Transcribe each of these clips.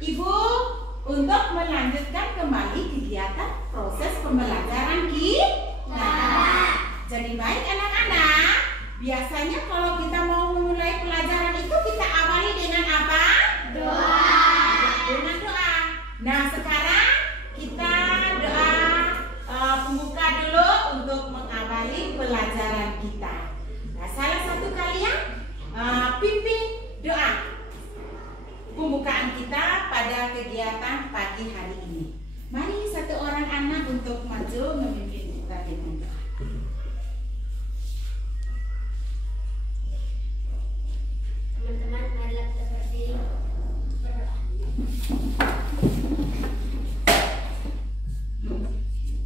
Ibu untuk melanjutkan kembali kegiatan proses pembelajaran kita. Jadi baik anak-anak, biasanya kalau kita mau memulai pelajaran itu kita awali dengan apa? Doa. Dengan doa. Nah sekarang kita doa pembuka dulu untuk mengawali pelajaran kita. Nah salah satu kalian pimpin doa pembukaan kita pada kegiatan pagi hari ini. Mari satu orang anak untuk maju memimpin kita dengan doa. Teman-teman, marilah kita berdiri berdoa.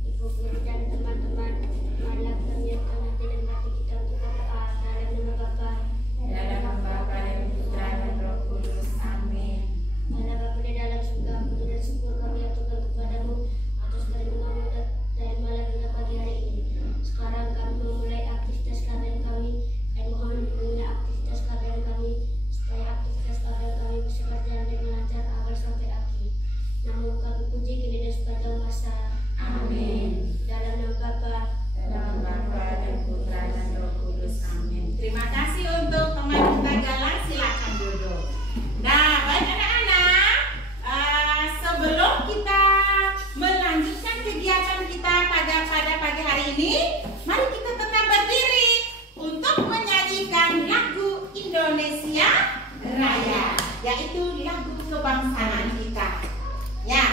Ibu guru dan teman-teman, marilah kita menyiapkan hati dan hati kita untuk berdoa dalam nama Bapa, Dalam nama Bapa dan Putra dan Roh Kudus. Amin. Allah Bapa di dalam surga, puji dan syukur kami aturkan kepadamu atas perlindunganmu dari malam hingga pagi hari ini. Sekarang kami memulai aktivitas KBM kami dan mohon bimbinglah aktivitas KBM kami supaya aktivitas KBM kami bisa berjalan dengan lancar agar sampai akhir. Namun kami puji kini dan sepanjang masa. Amin. Dalam nama Bapa, Dalam nama Bapa dan Putra dan Roh Kudus. Amin. Terima kasih untuk teman kita Galang, silakan duduk. Nah, baik anak-anak, sebelum kita melanjutkan kegiatan kita pada pagi hari ini, mari kita tetap berdiri untuk menyanyikan lagu Indonesia Raya, yaitu lagu kebangsaan kita. Ya,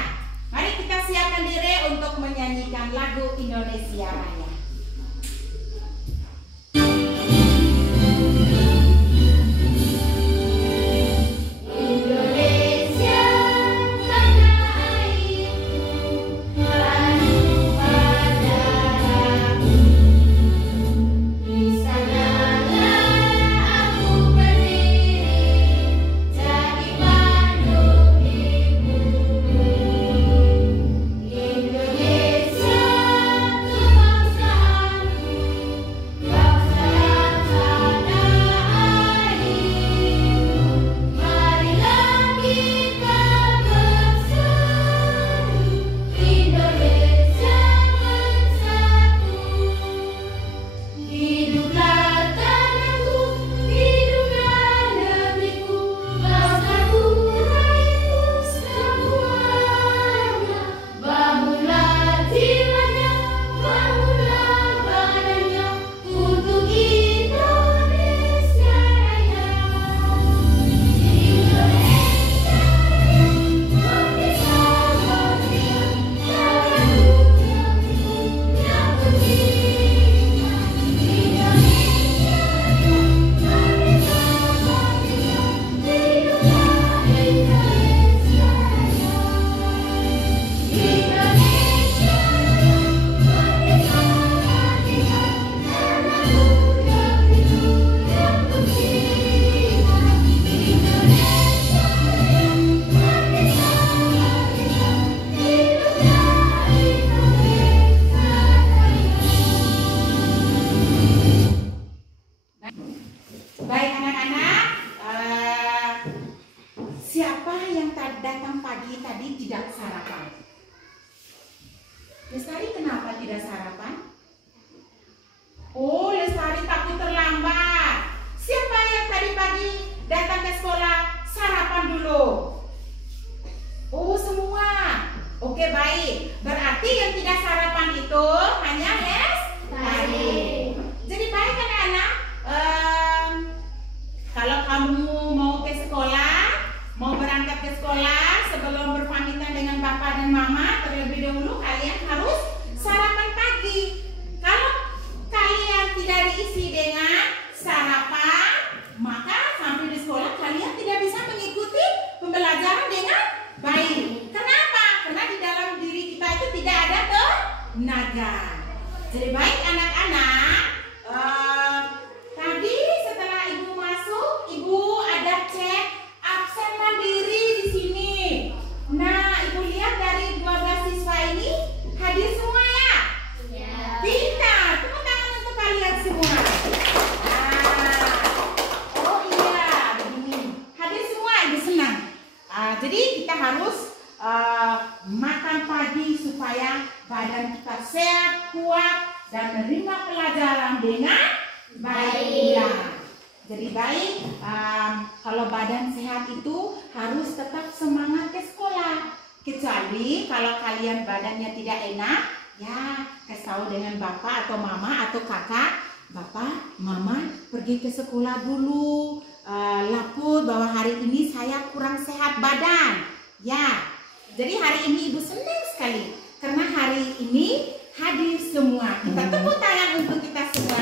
mari kita siapkan diri untuk menyanyikan lagu Indonesia Raya. Indonesia tanah airku, penuh padaku. Di sanalah aku berdiri, jadi manuk di bumi. Indonesia kebangsaanku, bangsa yang tanah airku. Marilah kita bersatu, Indonesia bersatu. Hiduplah tanahku, hiduplah negeriku, bangsaku, rakyatku semuanya. Bangunlah jiwanya, bangunlah badannya untuk Indonesia Raya. Indonesia merdeka, merdeka, tanahku yang berdeka. Indonesia merdeka, merdeka, hiduplah Indonesia Raya. Indonesia merdeka, merdeka, tanahku yang berdeka. Indonesia merdeka, merdeka, hiduplah Indonesia Raya. Baik anak-anak, siapa yang datang pagi tadi tidak sarapan? Lestari kenapa tidak sarapan? Oh, Lestari takut terlambat. Siapa yang tadi pagi datang ke sekolah sarapan dulu? Oh, semua. Oke, baik. Berarti yang tidak sarapan itu hanya Lestari. Jadi baik anak-anak, kalau kamu mau ke sekolah, mau berangkat ke sekolah, sebelum berpamitan dengan Bapak dan Mama, terlebih dahulu kalian harus sarapan pagi. Kalau kalian tidak diisi dengan sarapan, maka sampai di sekolah kalian tidak bisa mengikuti pembelajaran dengan baik. Kenapa? Karena di dalam diri kita itu tidak ada makan pagi supaya badan kita sehat, kuat, dan menerima pelajaran dengan baik pula. Jadi baik, kalau badan sehat itu harus tetap semangat ke sekolah. Kecuali kalau kalian badannya tidak enak, ya kasih tahu dengan bapak atau mama atau kakak, bapak, mama pergi ke sekolah dulu, lapor bahwa hari ini saya kurang sehat badan. Ya, jadi hari ini ibu senang sekali karena hari ini hadir semua. Kita tepuk tangan untuk kita semua.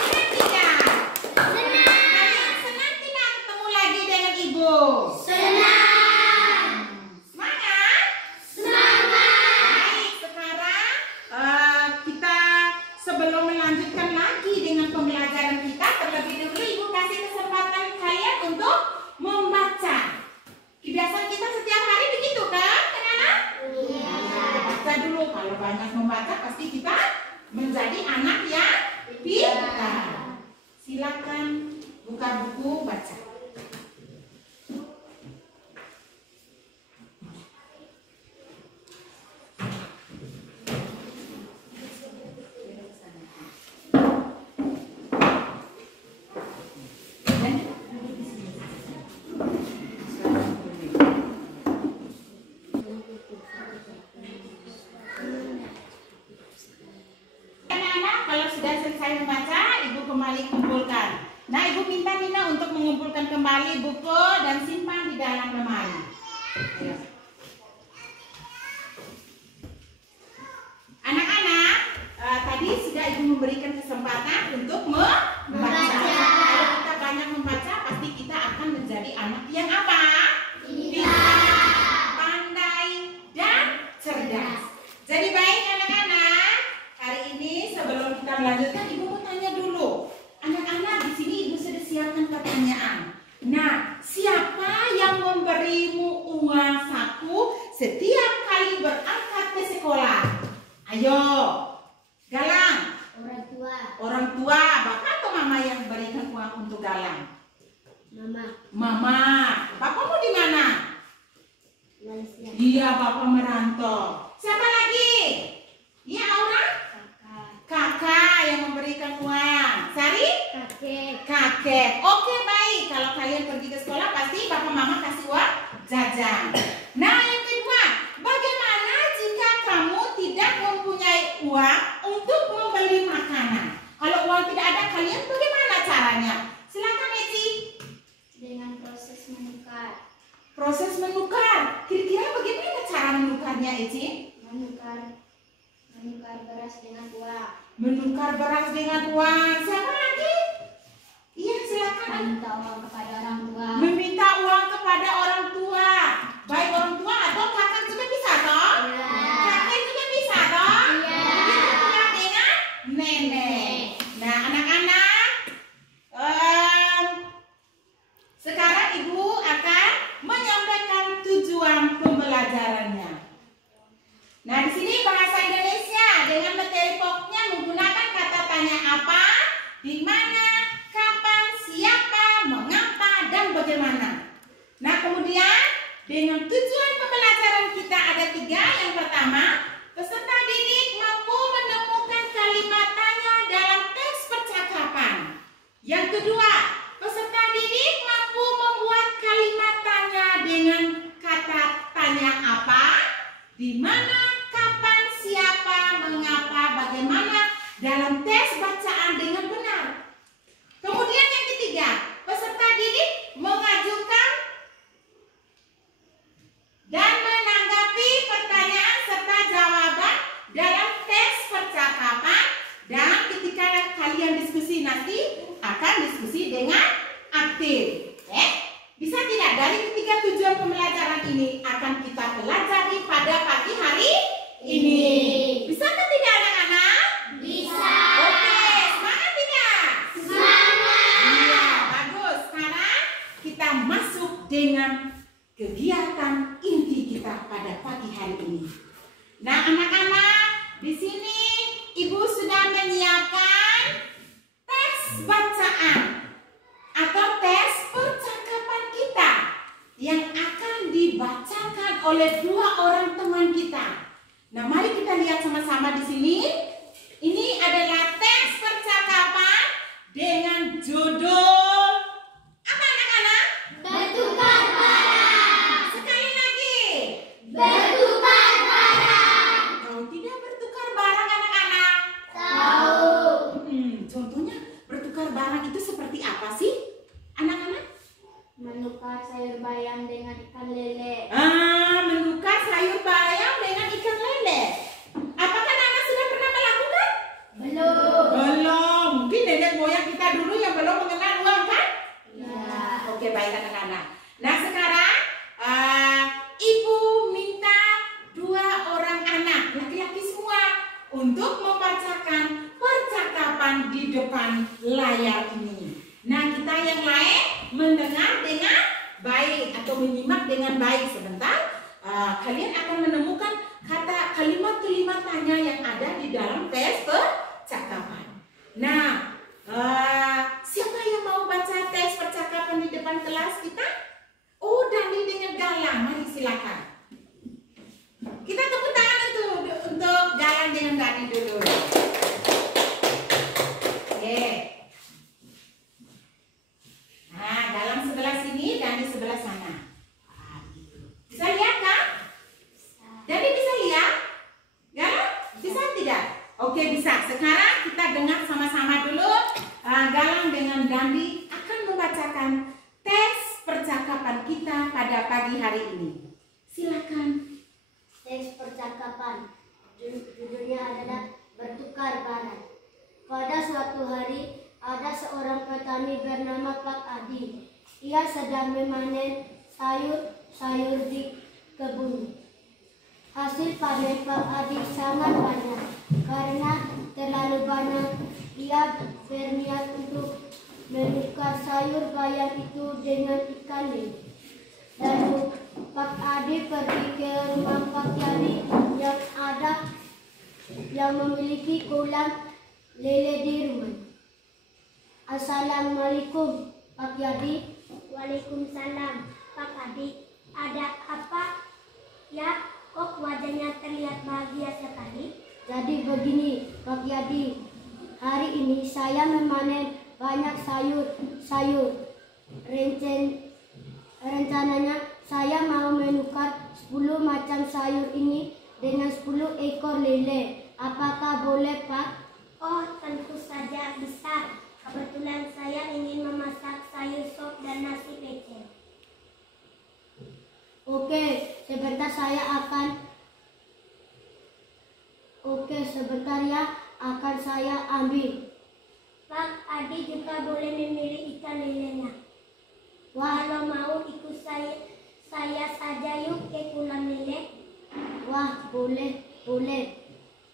Senang tidak? Senang. Kalian senang tidak ketemu lagi dengan ibu? Senang. Semangat? Semangat. Baik, sekarang kita sebelum melanjutkan lagi dengan pembelajaran kita, terlebih dahulu ibu kasih kesempatan kalian untuk membaca. Kebiasaan kita setiap hari begitu kan, anak-anak? Iya. Baca dulu, kalau banyak membaca pasti kita menjadi anak yang pintar. Silakan buka buku baca. Kembali kumpulkan. Nah, ibu minta Nina untuk mengumpulkan kembali buku dan simpan di dalam lemari. Anak-anak, tadi sudah ibu memberikan kesempatan untuk membaca. Kalau kita banyak membaca, pasti kita akan menjadi anak yang apa? Pintar, pandai, dan cerdas. Jadi baik anak-anak, hari ini sebelum kita melanjutkan, ibu mau tanya dulu. Anak-anak, di sini ibu sudah siapkan pertanyaan. Nah, siapa yang memberimu uang saku setiap kali berangkat ke sekolah? Ayo, Galang. Orang tua. Orang tua, bapak atau mama yang berikan uang untuk Galang? Mama. Mama. Bapakmu di mana? Malaysia. Iya, bapak merantau. Siapa lagi? Iya, Aura? Kakak yang memberikan uang. Sari? Kakek. Kakek. Oke, baik. Kalau kalian pergi ke sekolah pasti bapak mama kasih uang jajan. Nah, yang kedua, bagaimana jika kamu tidak mempunyai uang untuk membeli makanan? Kalau uang tidak ada, kalian bagaimana caranya? Silakan, Eci. Dengan proses menukar. Proses menukar. Kira-kira bagaimana cara menukarnya, Eci? Menukar beras dengan uang. Menukar beras dengan uang. Siapa lagi? Iya, silakan. Meminta uang kepada orang tua. Meminta uang kepada orang tua. Baik orang tua atau kakak juga bisa toh? Ya. Kakek juga bisa toh? Iya. Begitu pula dengan nenek. Nah, anak-anak, sekarang ibu akan menyampaikan tujuan pembelajarannya. Nah, di sini bahasa Indonesia dengan materi pokoknya menggunakan kata tanya apa, di mana, kapan, siapa, mengapa, dan bagaimana. Nah, kemudian dengan tujuan pembelajaran kita ada 3. Yang pertama, peserta didik mampu menemukan kalimat tanya dalam teks percakapan. Yang kedua, peserta didik mampu membuat kalimat tanya dengan kata tanya apa, di mana, kapan, siapa, mengapa, bagaimana dalam tes bacaan dengan benar. Kemudian yang ketiga, peserta didik mengajukan dan menanggapi pertanyaan serta jawaban dalam tes percakapan, dan ketika kalian diskusi nanti akan diskusi dengan aktif. Bisa tidak dari ketiga tujuan pembelajaran ini akan kita pelajari pada pagi hari ini? Bisakah tidak anak-anak? Bisa. Oke, semangat tidak? Semangat. Iya, bagus. Sekarang kita masuk dengan kegiatan inti kita pada pagi hari ini. Nah, anak-anak, di sini ibu sudah menyiapkan tes bacaan atau tes percakapan kita yang akan dibacakan oleh 2 orang teman kita. Nah, mari kita lihat sama-sama di sini. Ini adalah tes percakapan dengan judul apa anak-anak? Bertukar barang. Sekali lagi. Bertukar barang. Tahu tidak bertukar barang anak-anak? Tahu. Contohnya bertukar barang itu seperti apa sih anak-anak? Menukar sayur bayam dengan ikan lele. Menukar sayur bayam dengan ikan lele. Apakah anak sudah pernah melakukan? Belum. Belum. Mungkin nenek moyang kita dulu yang belum mengenal uang kan? Ya. Oke, baik anak-anak. Nah, sekarang ibu minta 2 orang anak laki-laki semua untuk membacakan percakapan di depan layar ini. Nah, kita yang lain mendengar dengan baik atau menyimak dengan baik. Sebentar, kalian akan menemukan kalimat-kalimat tanya yang ada di dalam tes percakapan. Nah, siapa yang mau baca tes percakapan di depan kelas kita? Oh, Dani dengan Galang. Mari silakan. Kita tepuk tangan untuk Galang dengan Dani dulu. Oke. Nah, Galang sebelah sini, Dani sebelah sana. Bisa lihat kan? Dani bisa lihat? Galang? Bisa tidak? Oke, bisa. Sekarang kita dengar sama-sama dulu. Galang dengan Dani akan membacakan tes percakapan kita pada pagi hari ini. Silakan. Tes percakapan. Judulnya adalah bertukar barang. Pada suatu hari ada seorang petani bernama Pak Adi. Ia sedang memanen sayur di kebun. Hasil panen Pak Adi sangat banyak. Karena terlalu banyak, ia berniat untuk menukar sayur bayam itu dengan ikan lele. Lalu Pak Adi pergi ke rumah Pak Yadi yang memiliki kolam lele di rumah. Assalamualaikum Pak Yadi. Waalaikumsalam Pak Adi. Ada apa ya? Kok wajahnya terlihat bahagia sekali? Jadi begini Pak Yadi, hari ini saya memanen banyak sayur. Rencananya saya mau menukar 10 macam sayur ini dengan 10 ekor lele. Apakah boleh Pak? Oh, tentu saja bisa. Kebetulan saya ingin memasak sayur sop dan nasi pecel. Oke, sebentar ya, akan saya ambil. Pak Adi juga boleh memilih ikan lelenya. Wah, Kalau mau ikut saya saja yuk ke kolam lele. wah, boleh.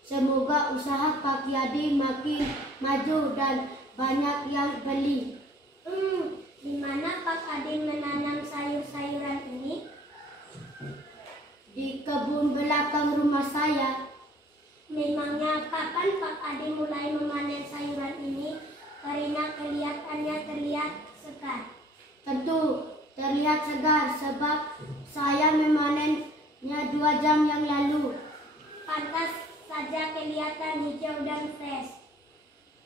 Semoga usaha Pak Yadi makin maju dan banyak yang beli. Di mana Pak Adi menanam sayur-sayuran ini? Di kebun belakang rumah saya. Memangnya kapan Pak Adi mulai memanen sayuran ini? Karena kelihatannya terlihat segar. Tentu terlihat segar sebab saya memanennya 2 jam yang lalu. Pantas saja kelihatan hijau dan fresh.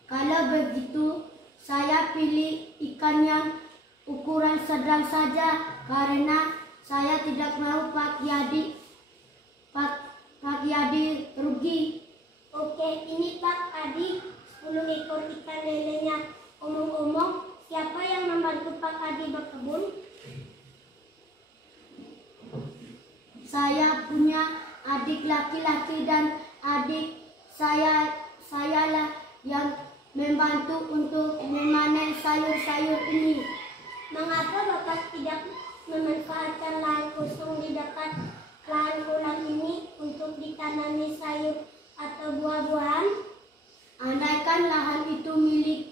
Kalau begitu, saya pilih ikan yang ukuran sedang saja karena saya tidak mau Pak Yadi rugi. Oke, ini Pak Adi 10 ekor ikan lelenya. Omong-omong, siapa yang membantu Pak Adi berkebun? Saya punya adik laki-laki dan adik sayalah yang membantu untuk memanen sayur-sayur ini. Mengapa Bapak tidak memanfaatkan lahan kosong di dekat lahan kolam ini untuk ditanami sayur atau buah-buahan? Andaikan lahan itu milik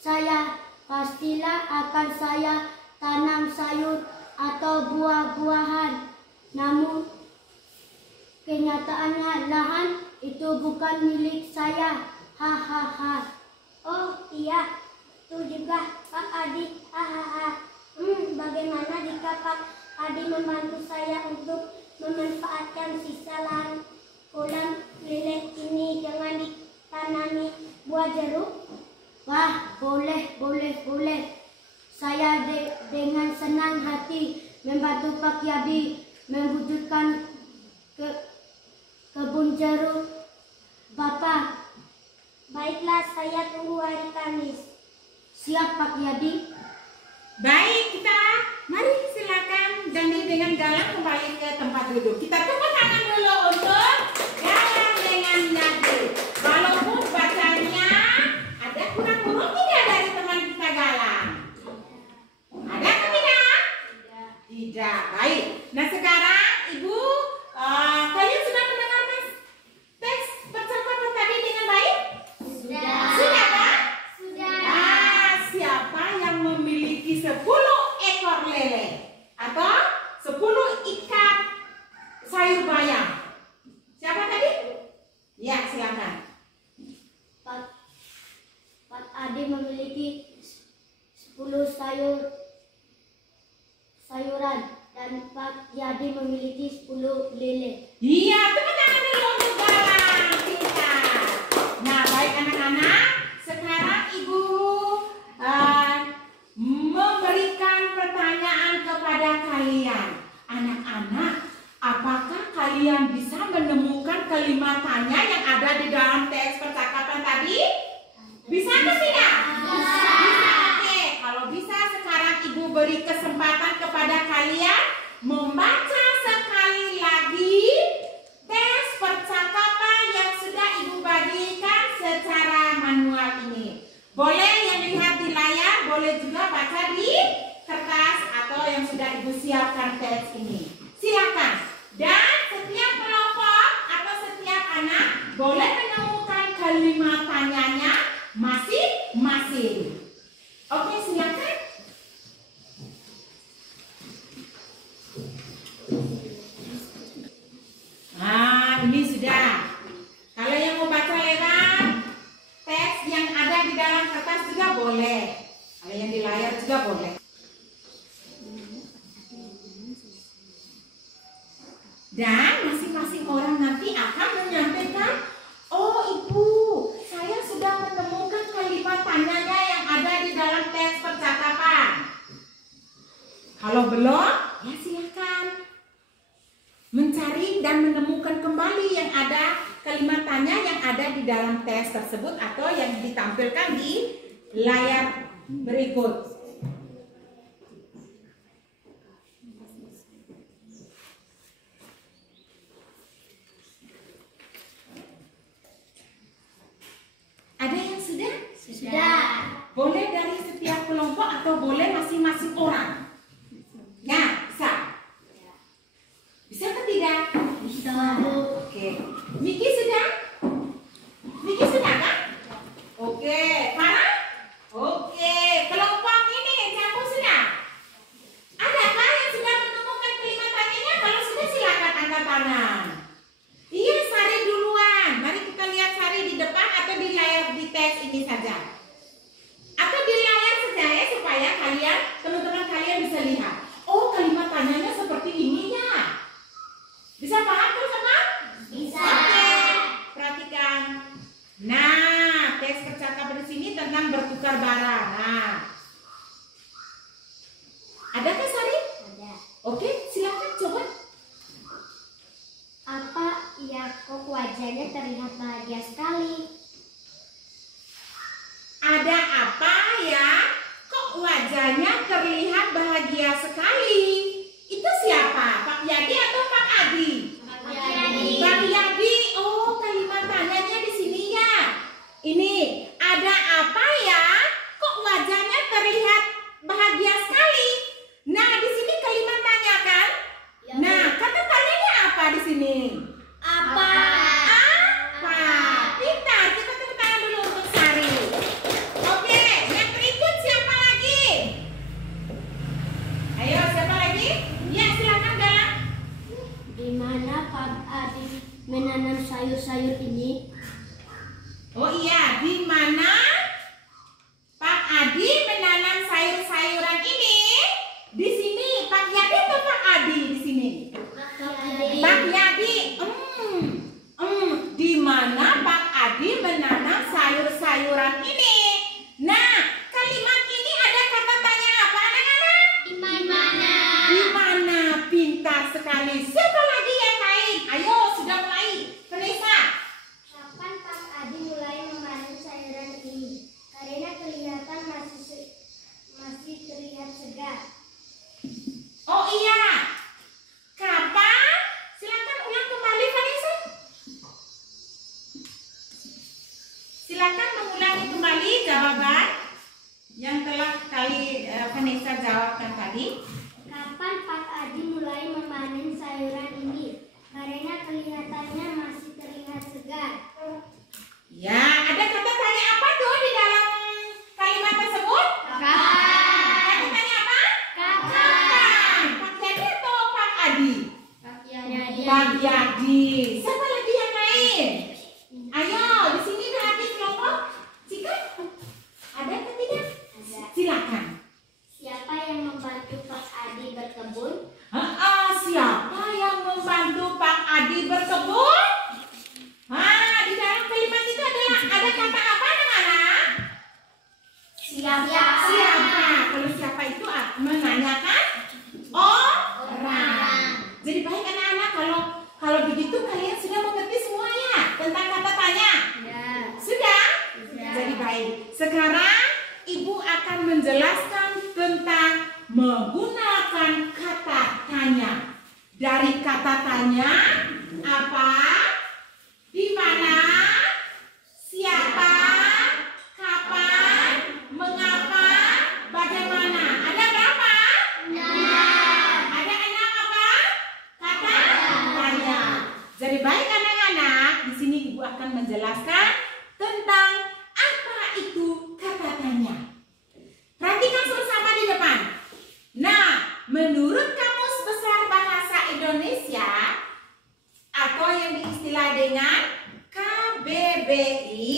saya, pastilah akan saya tanam sayur atau buah-buahan. Namun kenyataannya lahan itu bukan milik saya. Hahaha. Oh iya, itu juga Pak Adi. Hahaha. Bagaimana jika Pak Adi membantu saya untuk memanfaatkan sisa lahan kolam lele ini dengan ditanami buah jeruk? Wah, boleh. Saya dengan senang hati membantu Pak Yadi mewujudkan kebun jeruk Bapak. Baiklah, saya tunggu hari Kamis. Siap Pak Yadi. Baik, mari silakan Dani dengan Galang kembali ke tempat duduk. Kita tepuk tangan dulu untuk Galang dengan Yadi. Walaupun bacanya ada kurang-kurang tidak dari teman kita Galang. Ada atau tidak? Tidak. Baik. Nah sekarang Ibu, kalian sudah mendengarkan teks percakapan tadi dengan baik? Sudah kan? Siapa yang memiliki 10 ekor lele atau 10 ikat sayur bayam? Siapa tadi? Ya, silakan. Pak Adi memiliki 10 sayuran dan Pak Yadi memiliki 10 lele. Iya, tepuk tangan dulu untuk Galang kita. Nah, baik anak-anak, sekarang Ibu memberikan pertanyaan kepada kalian. Anak-anak, apakah kalian bisa menemukan kalimat tanya yang ada di dalam teks percakapan tadi? Bisa atau tidak? Bisa. Oke, kalau bisa sekarang Ibu beri kesempatan kepada kalian membaca sekali lagi teks percakapan yang sudah Ibu bagikan secara manual ini. Boleh yang lihat di layar, boleh juga baca di kertas atau yang sudah Ibu siapkan teks ini. Silakan. Dan setiap kelompok atau setiap anak boleh menemukan kalimat tanyanya masing-masing. Oke, silakan. Nah, ini sudah. Kalau yang mau baca lewat teks yang ada di dalam kertas juga boleh. Kalau yang di layar juga boleh. Dan masing-masing orang nanti akan menyampaikan, oh Ibu, saya sudah menemukan kalimat tanyanya yang ada di dalam teks percakapan. Kalau belum, ya silakan mencari dan menemukan kembali yang ada kalimat tanya yang ada di dalam teks tersebut atau yang ditampilkan di layar berikut. Ada yang sudah? Sudah. Boleh dari setiap kelompok atau boleh masing-masing orang? Ya, bisa. Bisa atau tidak? Bisa. Oke. Miki sudah? Miki sudah kan? Oke. Farah? Oke. Kelompok ini, Jambu sudah? Adakah yang sudah menemukan kalimat tanyanya? Kalau sudah silakan angkat tangan. Iya, Sari duluan. Mari kita lihat Sari di depan atau di layar di teks ini saja. Atau di layar saja ya supaya kalian, teman-teman kalian bisa lihat. Oh, kalimat tanyanya seperti ini ya. Bisa paham teman-teman? Bisa. Oke, perhatikan. Nah, teks percakapan di sini tentang bertukar barang. Nah, adakah Sari? Ada. Oke, silakan coba. Apa ya kok wajahnya terlihat bahagia sekali? Ada apa ya? Kok wajahnya terlihat bahagia sekali? Itu siapa? Pak Yadi atau Pak Adi? Pak Yadi. Pak Yadi. Oh, kalimat tanyanya di sini ya. Ini, ada apa ya? Kok wajahnya terlihat bahagia sekali? Nah, di sini kalimat tanya kan? Ya, Nah, kata tanyanya apa di sini? Apa? Apa? Pintar, kita tepuk tangan dulu untuk Sari. Oke, yang berikut siapa lagi? Ayo, siapa lagi? Ya, silakan Galang. Di mana Pak Adi menanam sayur-sayur ini? Oh iya, di mana Pak Adi menanam sayur-sayuran ini? Di sini, Pak Yadi atau Pak Adi di sini? Pak Yadi. Adi? Kapan Pak Adi mulai memanen sayuran ini? Karena kelihatannya masih terlihat segar. Ya, ada kata tanya apa tuh di dalam kalimat tersebut? Kapan? Kata tanya apa? Kapan? Pak Jadi atau Pak Adi? Pak Yadi. Pak Yadi. Siapa lagi yang lain? Ayo, di sini ada lagi kelompok. Jika ada atau tidak? Silakan. Siapa yang membantu Pak Adi berkebun? Siapa yang membantu Pak Adi berkebun? Di dalam kalimat itu ada kata apa anak-anak? Siapa? Siapa? Kalau siapa itu menanyakan orang. Jadi baik anak-anak, kalau begitu kalian sudah mengerti semua ya tentang kata tanya? Ya. Sudah? Sudah. Jadi baik. Sekarang Ibu akan menjelaskan tentang menggunakan kata tanya. Dari kata tanya apa? Di mana? Siapa? Kapan? Mengapa? Bagaimana? Ada berapa? Ada 6 apa? Kata tanya. Jadi baik anak-anak, di sini Ibu akan menjelaskan tentang apa itu kata tanya. Perhatikan bersama di depan. Nah, menurut Kamus Besar Bahasa Indonesia atau yang diistilah dengan KBBI,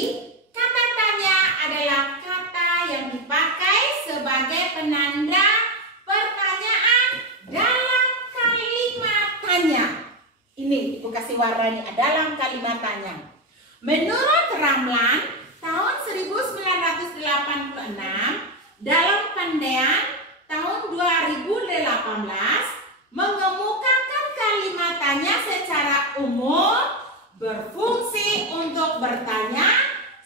kata tanya adalah kata yang dipakai sebagai penanda pertanyaan dalam kalimat tanya. Ini Ibu kasih warna nih, dalam kalimat tanya. Menurut Ramlan tahun 1986 dalam Pandean tahun 2018 mengemukakan kalimat tanya secara umum berfungsi untuk bertanya,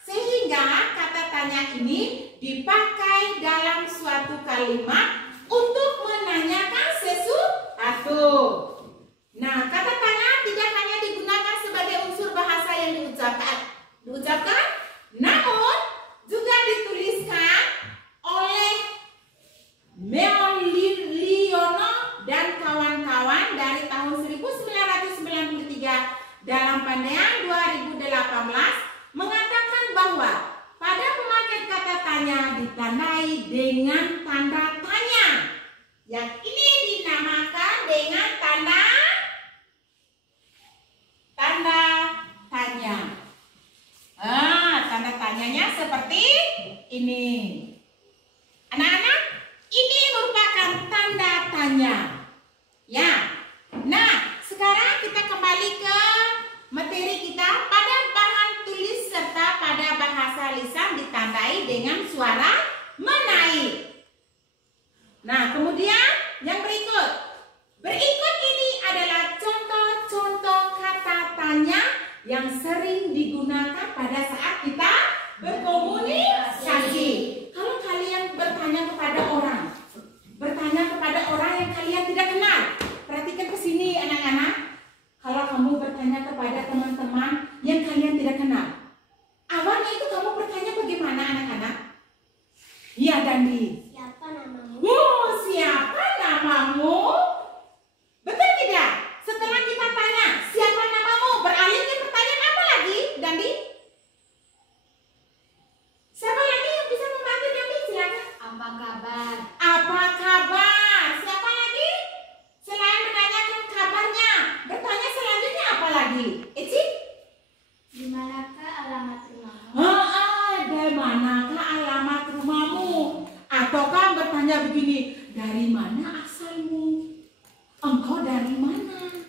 sehingga kata tanya ini dipakai dalam suatu kalimat untuk menanyakan sesuatu. Nah, kata tanya tidak hanya digunakan sebagai unsur bahasa yang diucapkan, namun juga dituliskan oleh Meoliono dan kawan-kawan dari tahun 1993 dalam Pandean 2018 mengatakan bahwa pada pemakai kata tanya ditandai dengan tanda tanya. Yang ini dinamakan dengan tanda tanya. Tanda tanyanya seperti ini. Anak-anak, ini merupakan tanda tanya. Ya. Nah, sekarang kita kembali ke materi kita. Pada bahan tulis serta pada bahasa lisan ditandai dengan suara menaik. Nah, kemudian yang berikut. Berikut ini adalah contoh-contoh kata tanya yang sering digunakan pada saat kita berkomunikasi. Kalau kalian bertanya kepada orang yang kalian tidak kenal, perhatikan ke sini anak-anak. Kalau kamu bertanya kepada teman-teman yang kalian tidak kenal, awalnya itu kamu bertanya bagaimana anak-anak? Iya, Dandi. Siapa namamu? Siapa namamu? Betul tidak? Setelah kita tanya siapa namamu, beralih ke pertanyaan apa lagi, Dandi? Siapa lagi yang bisa membantu Dandi? Silakan. Apa kabar? Apa kabar? Siapa lagi? Selain menanyakan kabarnya, bertanya selanjutnya apa lagi? Eci? Di manakah alamat rumahmu? Di manakah alamat rumahmu? Ataukah bertanya begini, dari mana asalmu? Engkau dari mana?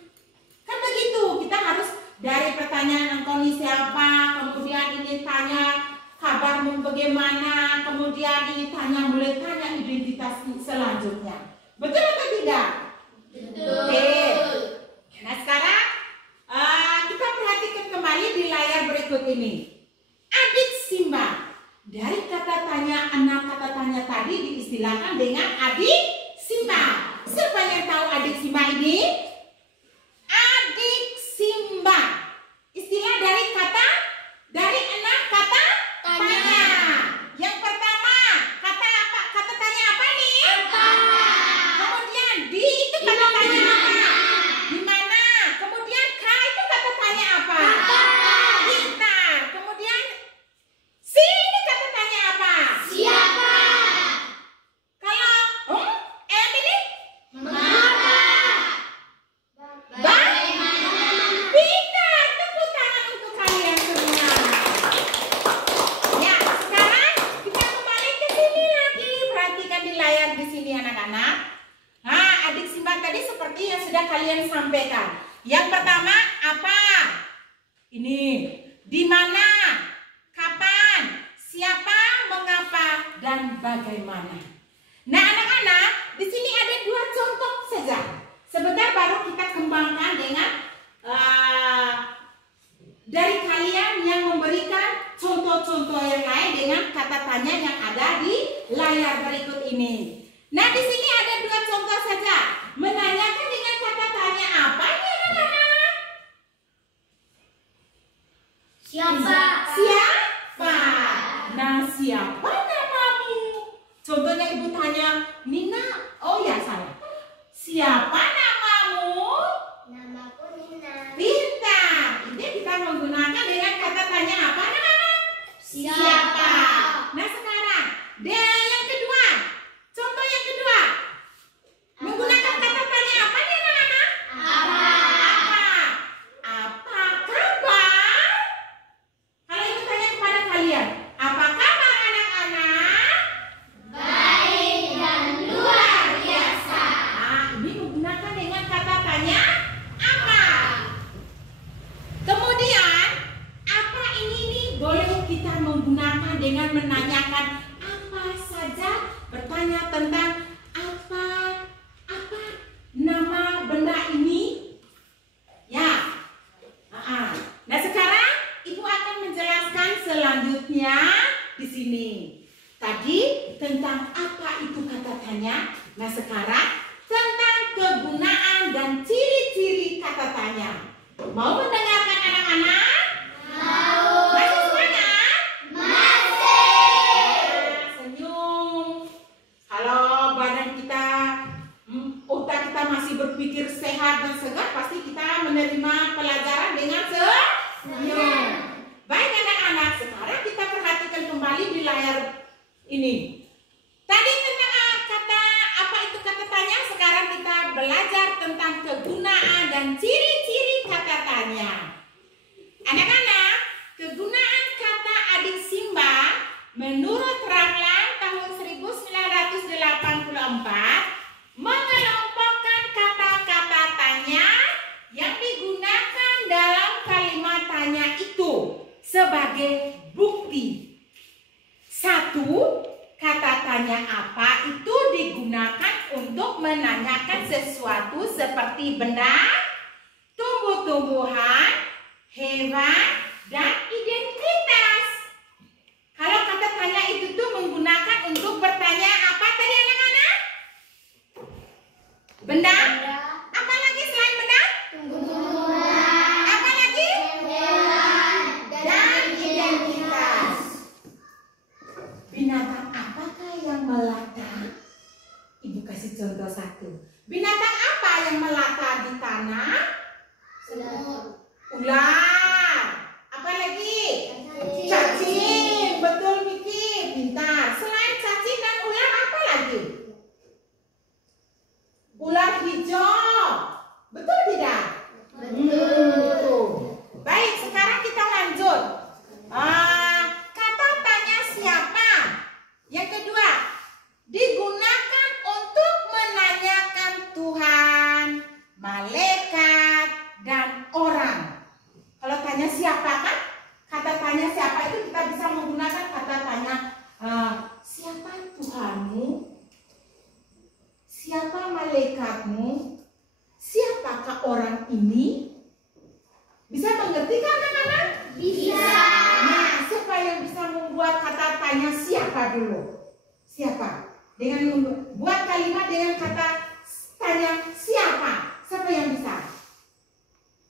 Kan begitu, kita harus dari pertanyaan engkau ini siapa, kemudian ini tanya kabarmu bagaimana, kemudian ini tanya, mulai tanya identitas selanjutnya. Betul atau tidak? Betul. Oke. Nah sekarang kita perhatikan kembali di layar berikut ini. Adik Simba. Dari kata tanya, 6 kata tanya tadi diistilahkan dengan adik Simba. Siapa yang tahu adik Simba ini? Adik Simba. Istilah dari 6 kata tanya. Yang pertama, kata tanya apa nih? anak-anak? Nah, adik Simba tadi seperti yang sudah kalian sampaikan. Yang pertama apa? Ini. Di mana? Kapan? Siapa? Mengapa? Dan bagaimana? Nah, anak-anak, di sini ada 2 contoh saja. Sebentar baru kita kembangkan dengan dari kalian yang memberikan contoh-contoh yang lain dengan kata tanya yang ada di layar berikut ini. Nah, di sini ada 2 contoh saja. Menanyakan dengan kata tanya apa ini, anak-anak? Siapa? Siapa? Nah, siapa namamu? Contohnya ibu tanya, Nina. Oh ya, salah. Siapa namamu? Namaku Nina. Pintar. Ini kita menggunakan dengan kata tanya apa, anak-anak? Siapa? Nah, sekarang yang kedua. Contoh yang kedua. Menggunakan kata tanya apa nih, anak-anak? Apa? Apa kabar? Kalau ibu tanya kepada kalian, apa kabar anak-anak? Baik dan luar biasa. Nah, ini menggunakan dengan kata tanya apa? Kemudian, apa ini nih boleh kita menggunakan dengan menanyakan apa saja, bertanya tentang apa nama benda ini? Ya. Nah, sekarang ibu akan menjelaskan selanjutnya di sini. Tadi tentang apa itu kata tanya. Nah, sekarang tentang kegunaan dan ciri-ciri kata tanya. Mau mendengarkan anak-anak? Mau. Masih semangat? Masih. Senyum. Kalau badan kita, otak kita masih berpikir sehat dan segar, pasti kita menerima pelajaran dengan senyum. Baik anak-anak, sekarang kita perhatikan kembali di layar ini. Tadi tentang kata apa itu kata tanya, sekarang kita belajar tentang kegunaan dan ciri-ciri kata tanya. Anak-anak, kegunaan kata adik Simba menurut Raglan tahun 1984 mengelompokkan kata-kata tanya yang digunakan dalam kalimat tanya itu sebagai bukti. 1. Kata tanya apa itu digunakan untuk menanyakan sesuatu seperti benda, tumbuh-tumbuhan, hewan, dan identitas. Kalau kata tanya itu tuh menggunakan untuk bertanya apa tadi anak-anak? Benda? Apa lagi selain benda? Tumbuh-tumbuhan. Apa lagi? Hewan. Dan identitas. Binatang apakah yang melata? Ibu kasih contoh 1. Binatang apa yang melata di tanah? Semut. Ular. Apa lagi? Cacing. Betul Miki, pintar. Selain cacing dan ular apa lagi? Ular hijau. Betul tidak? Betul. Baik, sekarang kita lanjut. Kata tanya siapa? Yang kedua, digunakan untuk menanyakan Tuhan, malaikat, dan orang. Kalau tanya siapa kan? Kata tanya siapa itu kita bisa menggunakan kata tanya siapa Tuhanmu? Siapa malaikatmu? Siapakah orang ini? Bisa mengerti kan anak-anak? Bisa. Nah, siapa yang bisa membuat kata tanya siapa dulu? Siapa? Dengan membuat kalimat dengan kata tanya siapa? Siapa yang bisa?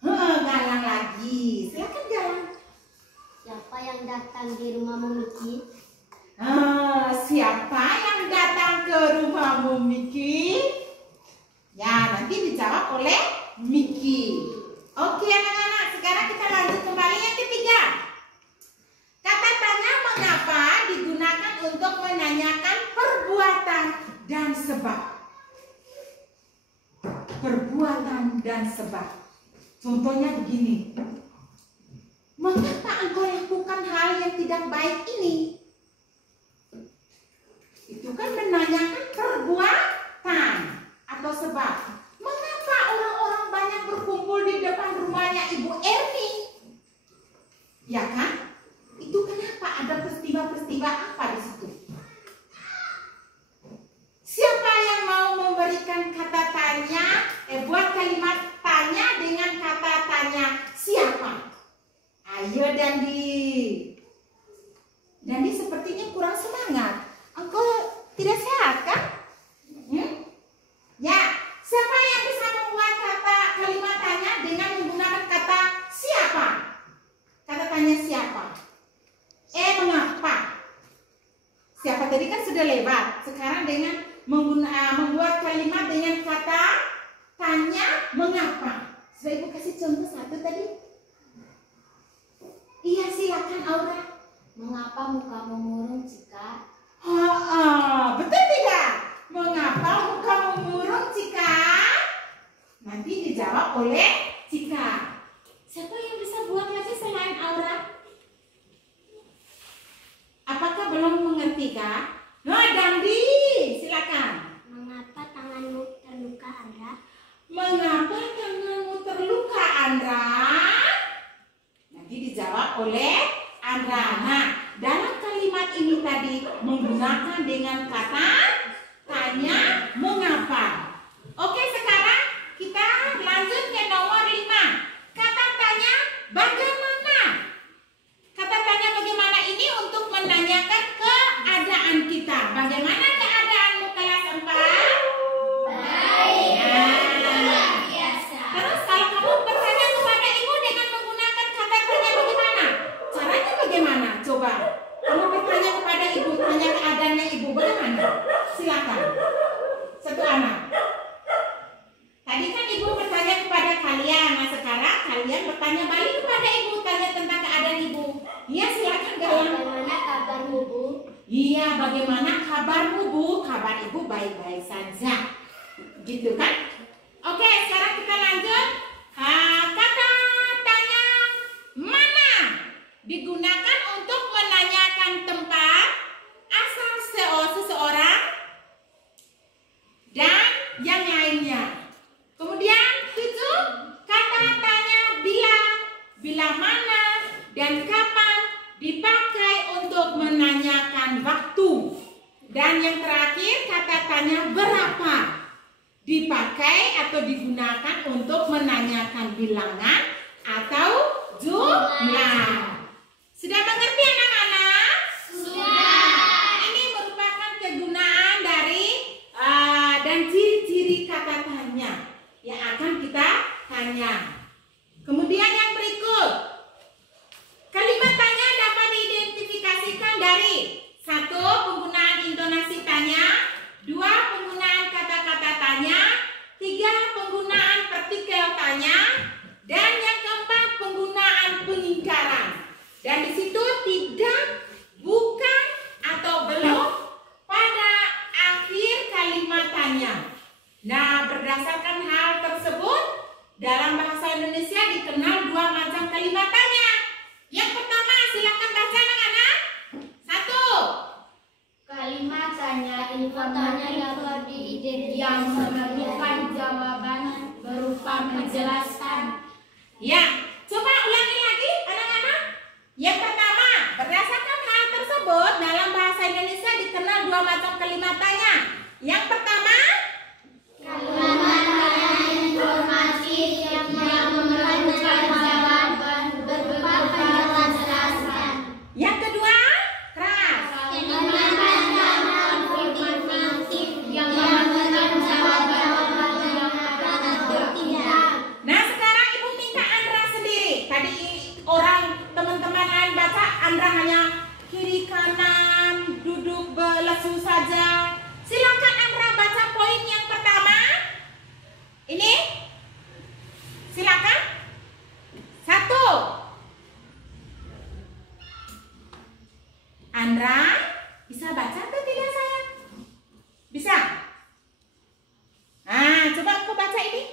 Galang lagi. Silakan Galang. Siapa yang datang di rumahmu Miki? Siapa yang datang ke rumahmu Miki? Ya, nanti dijawab oleh Miki. Oke anak-anak, sekarang kita lanjut kembali yang ketiga. Kata tanya mengapa digunakan untuk menanyakan perbuatan dan sebab. Perbuatan dan sebab. Contohnya begini. Mengapa engkau lakukan hal yang tidak baik ini? Itu kan menanyakan perbuatan. kalimat tanya dengan kata tanya siapa? Ayo Dandi. Dandi sepertinya kurang semangat. Engkau tidak sehat kan? Ya, siapa yang bisa membuat kalimat tanya dengan menggunakan kata siapa? Kata tanya siapa? Mengapa? Siapa tadi kan sudah lewat. Sekarang dengan membuat kalimat dengan kata tanya mengapa. Sudah Ibu kasih contoh satu tadi. Iya, silakan Aura. Mengapa mukamu murung jika? Betul tidak? Mengapa mukamu murung jika? Nanti dijawab oleh Cika. Siapa yang bisa buat lagi selain Aura? Apakah belum mengerti kah? Dandi, silakan. Mengapa tanganmu terluka, Andra? Mengapa tanganmu terluka, Andra? Nanti dijawab oleh Andra. Nah, dalam kalimat ini tadi menggunakan dengan kata tanya mengapa. Oke, sekarang kita lanjut ke nomor 5. Kata tanya bagaimana. Kata tanya bagaimana ini untuk menanyakan keadaan kita. Bagaimana keadaanmu kelas 4? Baik. Luar biasa. Terus kalau kamu bertanya kepada ibu dengan menggunakan kata tanya bagaimana? Caranya bagaimana? Coba. Kamu bertanya kepada ibu, tanya keadaannya ibu bagaimana? Silakan. Satu anak. Tadi kan ibu bertanya kepada kalian. Nah sekarang kalian bertanya balik kepada ibu, tanya tentang keadaan ibu. Iya, silakan Galang. Bagaimana kabarmu, Bu? Iya, bagaimana kabarmu, Bu? Kabar ibu baik-baik saja. Gitu kan? Oke, sekarang kita lanjut. Kata tanya mana digunakan untuk menanyakan tempat, asal seseorang, dan yang lainnya. Kemudian 7, kata tanya bila mana, dan kapan dipakai untuk menanyakan waktu. Dan yang terakhir kata tanya berapa, dipakai atau digunakan untuk menanyakan bilangan atau jumlah. Sudah mengerti anak-anak? Sudah. Ini merupakan kegunaan dari dan ciri-ciri kata tanya yang akan kita tanya. Kemudian yang berikut, kalimat tanya dapat diidentifikasikan dari 1. Penggunaan intonasi tanya, 2. Penggunaan kata-kata tanya, 3. Penggunaan partikel tanya, dan yang keempat penggunaan pengingkaran. Dan di situ tidak, bukan, atau belum pada akhir kalimat tanya. Nah, berdasarkan hal tersebut, dalam bahasa Indonesia dikenal 2 macam kalimat tanya. Yang pertama, silakan baca anak-anak. 1. Kalimat tanya informatif dapat diidentifikasi yang memerlukan jawaban berupa penjelasan. Ya, coba ulangi lagi anak-anak. Yang pertama, berdasarkan hal tersebut, dalam bahasa Indonesia dikenal 2 macam kalimat tanya. Yang pertama, Kalimat tanya informatif yang memerlukan jawaban berupa penjelasan. yang kedua, keras. Kalimat tanya informatif yang memerlukan jawaban atau tidak. Nah, sekarang Ibu minta Andra sendiri. Tadi teman-teman lain baca, Andra hanya kiri kanan, duduk belesu saja. Silakan Andra baca poin yang pertama. Ini, silakan. 1. Andra, bisa baca atau tidak sayang? Bisa? Nah, coba aku baca ini.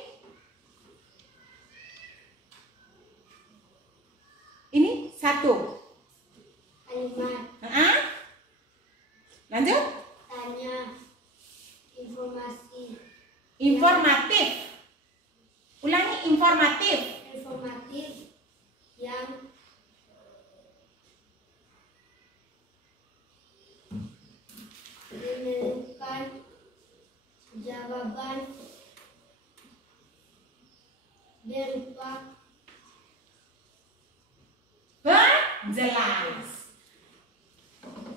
Ini 1. Kalimat Lanjut. tanya informasi Informatif. Ulangi, informatif. yang memerlukan jawaban Berupa jelas.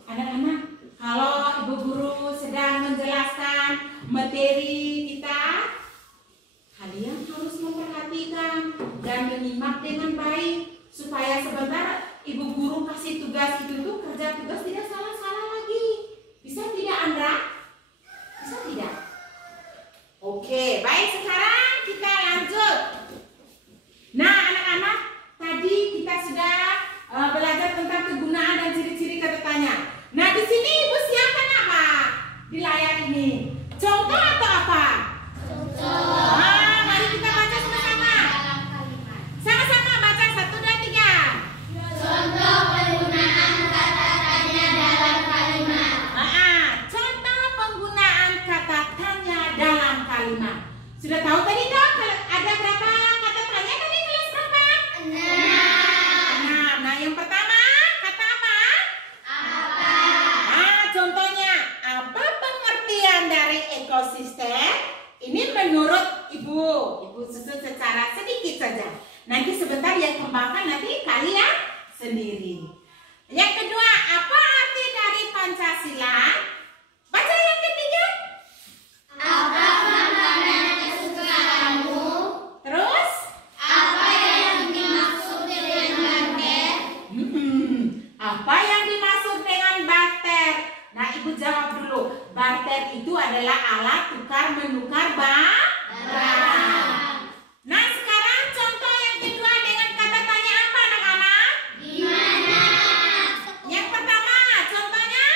Anak-anak, kalau ibu guru sedang menjelaskan materi kita, kalian harus memperhatikan dan menyimak dengan baik supaya sebentar ibu guru kasih tugas itu tuh kerja tugas tidak salah-salah lagi. Bisa tidak, Andra? Bisa tidak? Oke, baik, sekarang kita lanjut. Nah, anak-anak, tadi kita sudah belajar tentang kegunaan dan ciri-ciri kata tanya. Nah, di sini ibu siapkan apa di layar ini? Contoh atau apa? Contoh. Nah, mari kita baca sama-sama. Sama-sama baca 1, 2, 3. Contoh penggunaan kata tanya dalam kalimat. Contoh penggunaan kata tanya dalam kalimat. Sudah tahu tadi dok ada berapa kata tanya tadi kelas berapa? 6. Nah, yang pertama kata apa? Apa? Contohnya apa pengertian dari ekosistem? Ini menurut ibu susun secara sedikit saja. Nanti sebentar yang kembangkan nanti kalian sendiri. Yang kedua, apa arti dari Pancasila? Baca yang ketiga. Apa makanan kesukaanmu? Terus? Apa yang dimaksud dengan barter? Apa yang dimaksud dengan barter? Nah, ibu jawab dulu. Barter itu adalah alat tukar menukar barang. Nah, sekarang contoh yang kedua dengan kata tanya apa anak-anak? Di mana? Yang pertama, contohnya?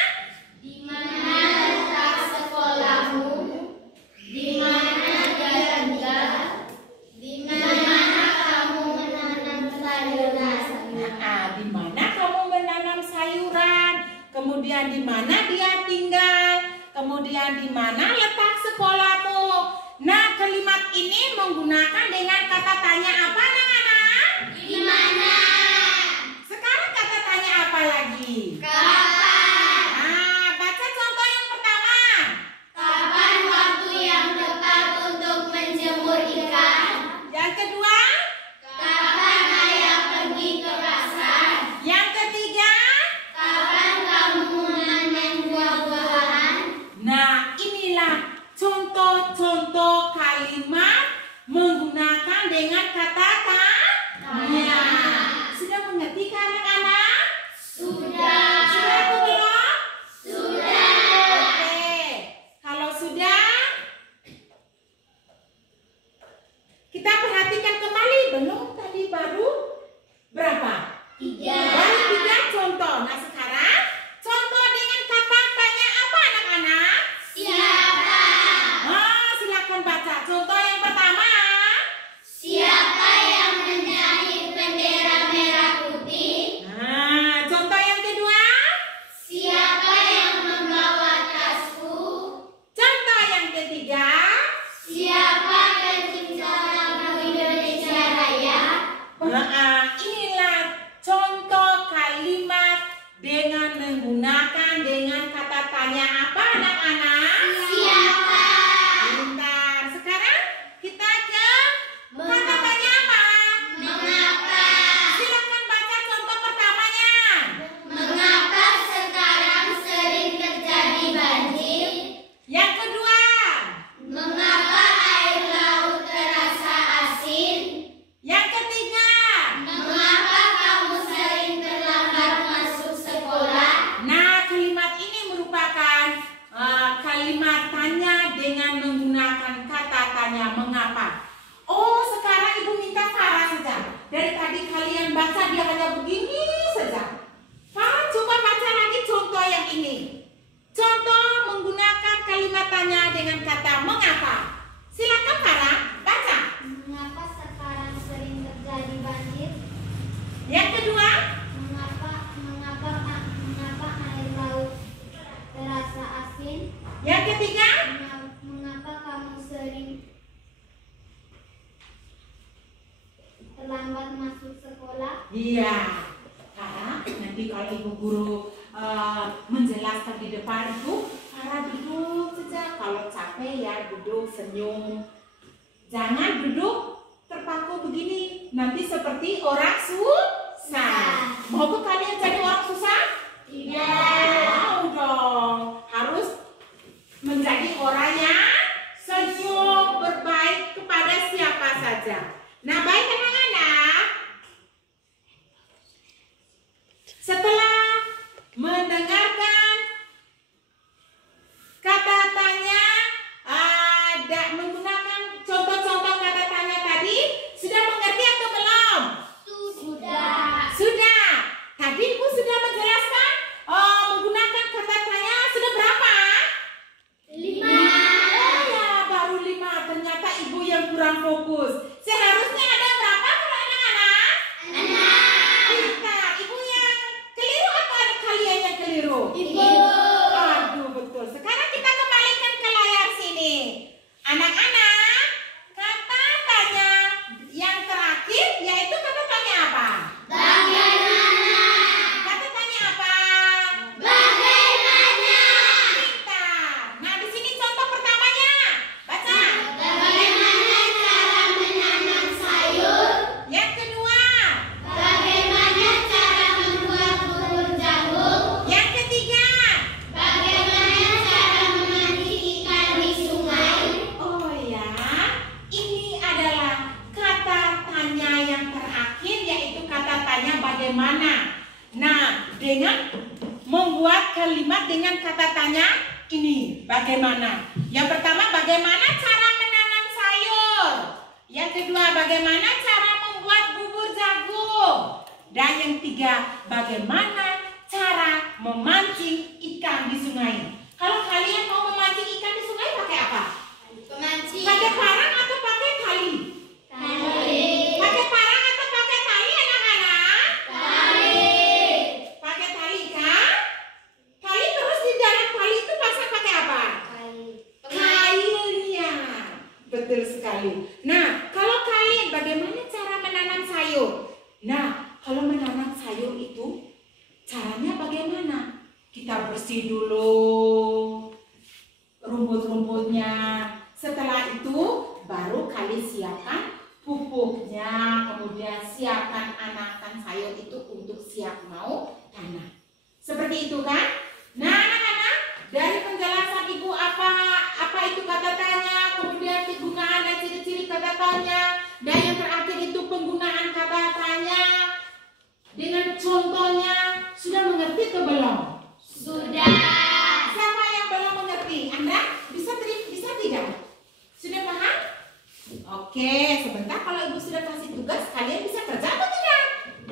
Di mana letak sekolahmu? Di mana dia tinggal? Di mana kamu menanam sayuran? Di mana kamu menanam sayuran? Kemudian di mana dia tinggal? Kemudian di mana letak sekolahmu? Nah, kalimat ini menggunakan dengan kata tanya apa anak-anak? Di mana? Sekarang kata tanya apa lagi? Kapan? Baca contoh yang pertama. Kapan waktu yang tepat untuk menjemur ikan? Yang kedua. Kapan ayah pergi ke pasar? Yang ketiga. Kapan kamu memanen buah-buahan? Nah, inilah contoh-contoh kalimat menggunakan dengan kata tanya. Sudah mengerti kan anak-anak? Sudah. Sudah atau belum? Sudah. Oke. Kalau sudah, kita perhatikan kembali. Belum tadi baru berapa? 3. Baru 3 contoh. Nah, sekarang contoh dengan kata tanya apa anak-anak? Siapa? Silakan baca. Contoh yang pertama. Siapa yang menjahit bendera merah putih? Contoh yang kedua. Siapa yang membawa tasku? Contoh yang ketiga. Siapa pencipta lagu Indonesia Raya? Inilah contoh kalimat dengan menggunakan dengan kata tanya apa anak-anak? Siapa? Pintar. Sekarang kita ke kata tanya apa? Mengapa? Silakan baca contoh pertamanya. Mengapa sekarang sering terjadi banjir? Yang kedua. Mengapa air laut terasa asin? Yang ketiga. Mengapa kamu sering terlambat masuk sekolah? Nah, kalimat ini merupakan kalimat tanya dengan menggunakan kata tanya mengapa. Oh, sekarang ibu minta Farah saja. Dari tadi kalian baca dia hanya begini saja. Farah coba baca lagi contoh yang ini. Contoh menggunakan kalimat tanya dengan kata mengapa. Silakan Farah, baca. Mengapa sekarang sering terjadi banjir? Yang kedua. Mengapa air laut terasa asin? Yang ketiga. Mengapa kamu sering terlambat masuk sekolah? Iya. Farah, nanti kalau ibu guru menjelaskan di depan itu, Farah duduk saja. Kalau capek ya duduk senyum. Jangan duduk terpaku kaku begini, nanti seperti orang susah. Maukah kalian jadi orang susah? Tidak. Mau dong. Harus menjadi orang yang senyum, berbaik kepada siapa saja. Nah, baik anak-anak. Setelah mendengarkan kata tanya, menggunakan contoh-contoh kata tanya tadi, sudah mengerti atau belum? Sudah. Sudah. Tadi Ibu sudah menjelaskan menggunakan kata tanya sudah berapa? 5. Oh ya, baru 5. Ternyata Ibu yang kurang fokus. Seharusnya ada berapa kalau anak-anak? 6. Pintar. Ibu yang keliru atau kalian yang keliru? Ibu. Aduh, betul. Sekarang kita kembalikan ke layar sini. Anak-anak, kata tanya yang terakhir yaitu kata tanya apa? Bagaimana? Kata tanya apa? Bagaimana? Pintar. Nah, di sini contoh pertamanya. Baca. Bagaimana cara menanam sayur? Yang kedua. Bagaimana cara membuat bubur jagung? Yang ketiga. Bagaimana cara memancing ikan di sungai? Oh ya, ini adalah kata tanya yang terakhir yaitu kata tanya bagaimana. Nah, dengan membuat kalimat dengan kata tanya ini bagaimana. Yang pertama, bagaimana cara menanam sayur. Yang kedua, bagaimana cara membuat bubur jagung. Dan yang tiga, bagaimana cara memancing ikan di sungai. Kalau kalian mau memancing ikan di sungai pakai apa? Pemancing. Pakai parang atau pakai tali? Pakai parang atau pakai tali anak-anak? Pakai tali kan? Tali terus di dalam tali itu pasang pakai apa? Kailnya. Betul sekali. Nah, kalau kalian bagaimana cara menanam sayur? Nah, kalau menanam sayur itu caranya bagaimana? Kita bersih dulu rumput-rumputnya. Setelah itu baru kalian siapkan pupuknya, kemudian siapkan anakan sayur itu untuk siap mau tanam. Seperti itu kan? Nah, anak-anak, dari penjelasan Ibu apa itu kata tanya, kemudian penggunaan dan ciri-ciri kata tanya, dan yang terakhir itu penggunaan kata tanya dengan contohnya, sudah mengerti atau belum? Sudah. Siapa yang belum mengerti? Anda bisa tidak? Sudah paham? Oke, sebentar kalau Ibu sudah kasih tugas, kalian bisa kerja atau tidak?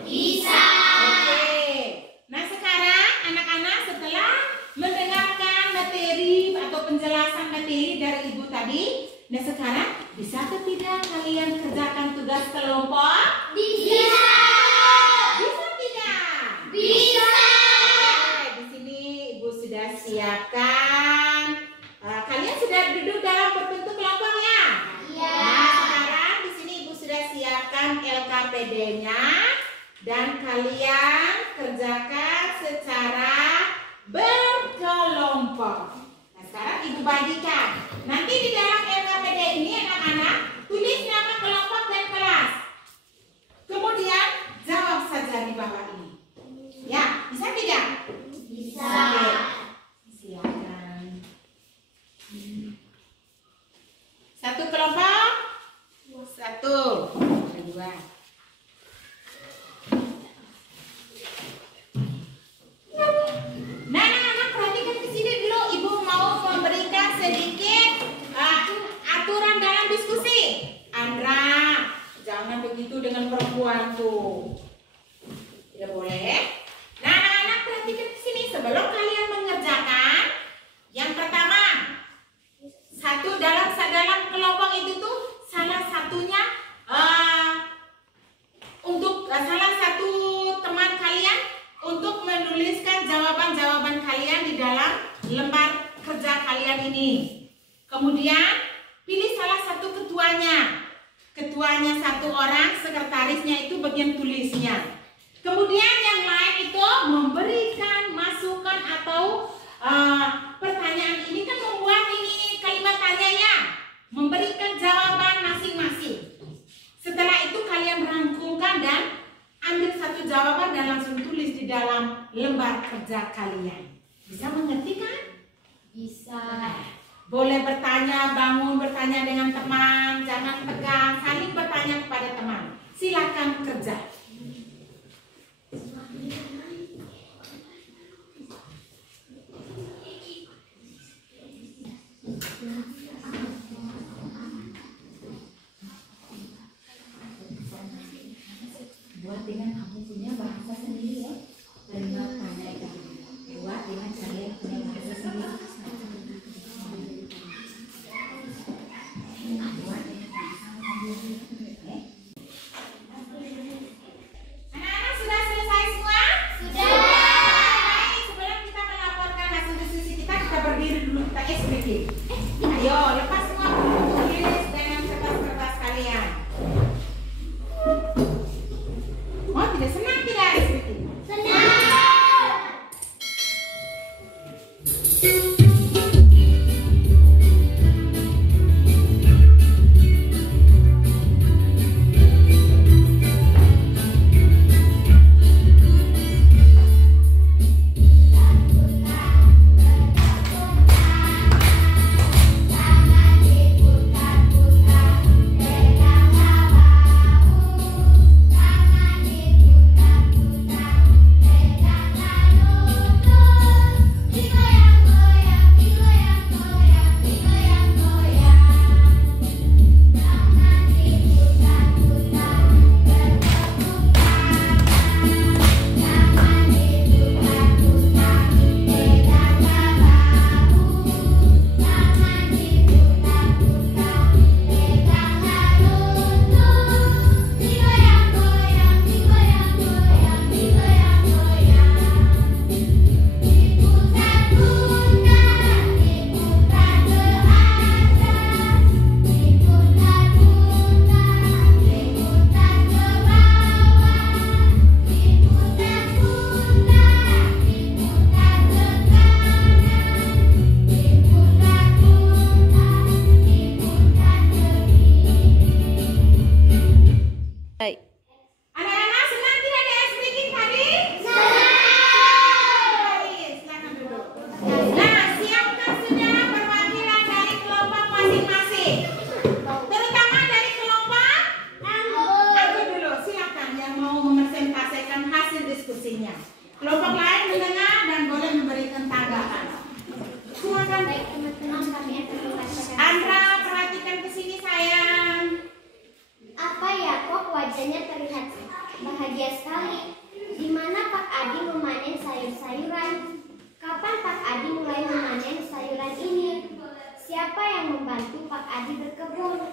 Bisa. Oke. Nah, sekarang anak-anak setelah mendengarkan materi atau penjelasan materi dari Ibu tadi, nah sekarang bisa atau tidak kalian kerjakan tugas kelompok? Bisa. Bisa tidak? Bisa. Oke, di sini Ibu sudah siapkan. Kalian sudah duduk dalam berbentuk kelompok ya? Iya. Nah, sekarang di sini Ibu sudah siapkan LKPD-nya dan kalian kerjakan secara berkelompok. Nah, sekarang Ibu bagikan. Nanti di dalam LKPD ini anak-anak tulis nama kelompok dan kelas. Kemudian jawab saja di bawah ini. Ya, bisa tidak? Bisa. Oke. Silakan. Satu kelompok. Satu. Kedua. Nah, anak-anak perhatikan ke sini dulu. Ibu mau memberikan sedikit aturan dalam diskusi. Andra, jangan begitu dengan perempuan tuh. Tidak boleh. Nah, anak-anak perhatikan ke sini sebelum kalian mengerjakan. Yang pertama, dalam kelompok itu tuh salah satunya untuk salah satu teman kalian untuk menuliskan jawaban-jawaban kalian di dalam lembar kerja kalian ini. Kemudian pilih salah satu ketuanya. Ketuanya satu orang, sekretarisnya itu bagian tulisnya. Kemudian yang lain itu memberikan masukan atau pertanyaan ini kan membuat ini kalimat tanya ya, memberikan jawaban masing-masing. Setelah kerja kalian. Bisa mengerti kan? Bisa. Boleh bertanya, bangun bertanya dengan teman, jangan tegang, saling bertanya kepada teman. Silakan kerja. Buat dengan kamu punya bahasa sendiri ya. Terima tanya itu. Buat dengan kalian punya bahasa sendiri. Anak-anak sudah selesai semua? Sudah. Baik, sebelum kita melaporkan hasil diskusi kita berdiri dulu, kita speaking. Ayo, lepas semua buku tulis dengan kertas-kertas kalian. Oh, tidak senang tidak speaking? Senang. Anak-anak senang tidak ada speaking tadi? Baik, silakan duduk. Nah, siapkan sudah perwakilan dari kelompok masing-masing. Terutama dari kelompok aku dulu, silakan yang mau mempresentasikan hasil diskusinya. Kelompok lain mendengar dan boleh memberikan tanggapan. Silakan. Baik teman-teman, kami akan membacakan. Andra, perhatikan ke sini sayang. Apa ya kok wajahnya terlihat bahagia sekali? Di mana Pak Adi memanen sayur-sayuran? Kapan Pak Adi mulai memanen sayuran ini? Siapa yang membantu Pak Adi berkebun?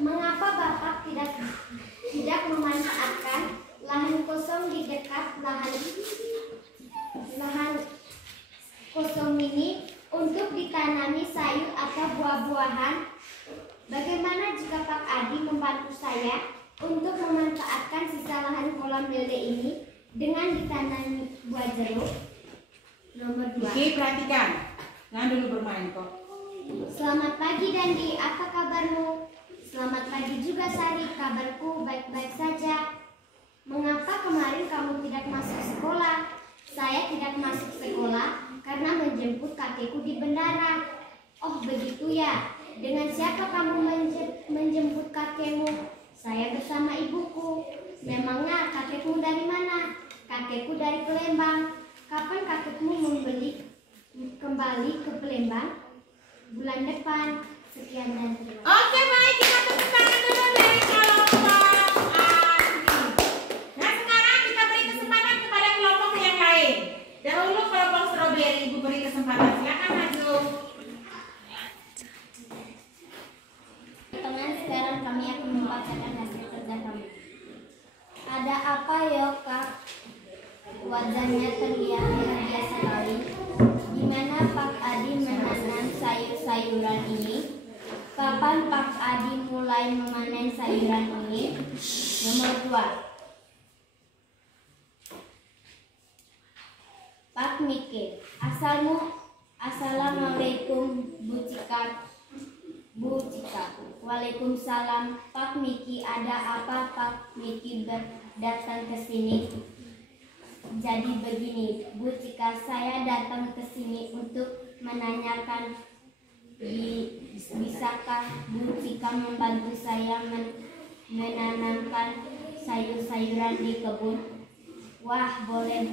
Mengapa Bapak tidak memanfaatkan lahan kosong di dekat lahan kosong ini untuk ditanami sayur atau buah-buahan? Bagaimana jika Pak Adi membantu saya untuk memanfaatkan sisa lahan kolam lele ini dengan ditanami buah jeruk? Nomor 2. Oke, perhatikan. Jangan dulu bermain kok. Selamat pagi Dandi, apa kabarmu? Selamat pagi juga Sari, kabarku baik-baik saja. Mengapa kemarin kamu tidak masuk sekolah? Saya tidak masuk sekolah karena menjemput kakekku di bendara. Oh begitu ya. Dengan siapa kamu menjemput kakekmu? Saya bersama ibuku. Memangnya kakekmu dari mana? Kakekku dari Palembang. Kapan kakekmu kembali ke Palembang? Bulan depan. Sekian dan terima kasih. Oke, baik, kita tepuk tangan dulu dari kelompok Adi. Nah, sekarang kita beri kesempatan kepada kelompok yang lain. Dahulu kelompok stroberi, Ibu beri kesempatan. Silakan maju. Teman, sekarang kami akan membacakan hasil kerja kami. Ada apa ya Kak? Wajahnya terlihat bahagia sekali. Di mana Pak Adi menanam sayur-sayuran ini? Kapan Pak Adi mulai memanen sayuran ini? Nomor 2. Pak Mikir, Assalamualaikum Bu Cika. Waalaikumsalam. Pak Miki, ada apa Pak Miki datang ke sini? Jadi begini, Bu, jika saya datang ke sini untuk menanyakan bisakah Bu jika membantu saya menanamkan sayur-sayuran di kebun? Wah, boleh.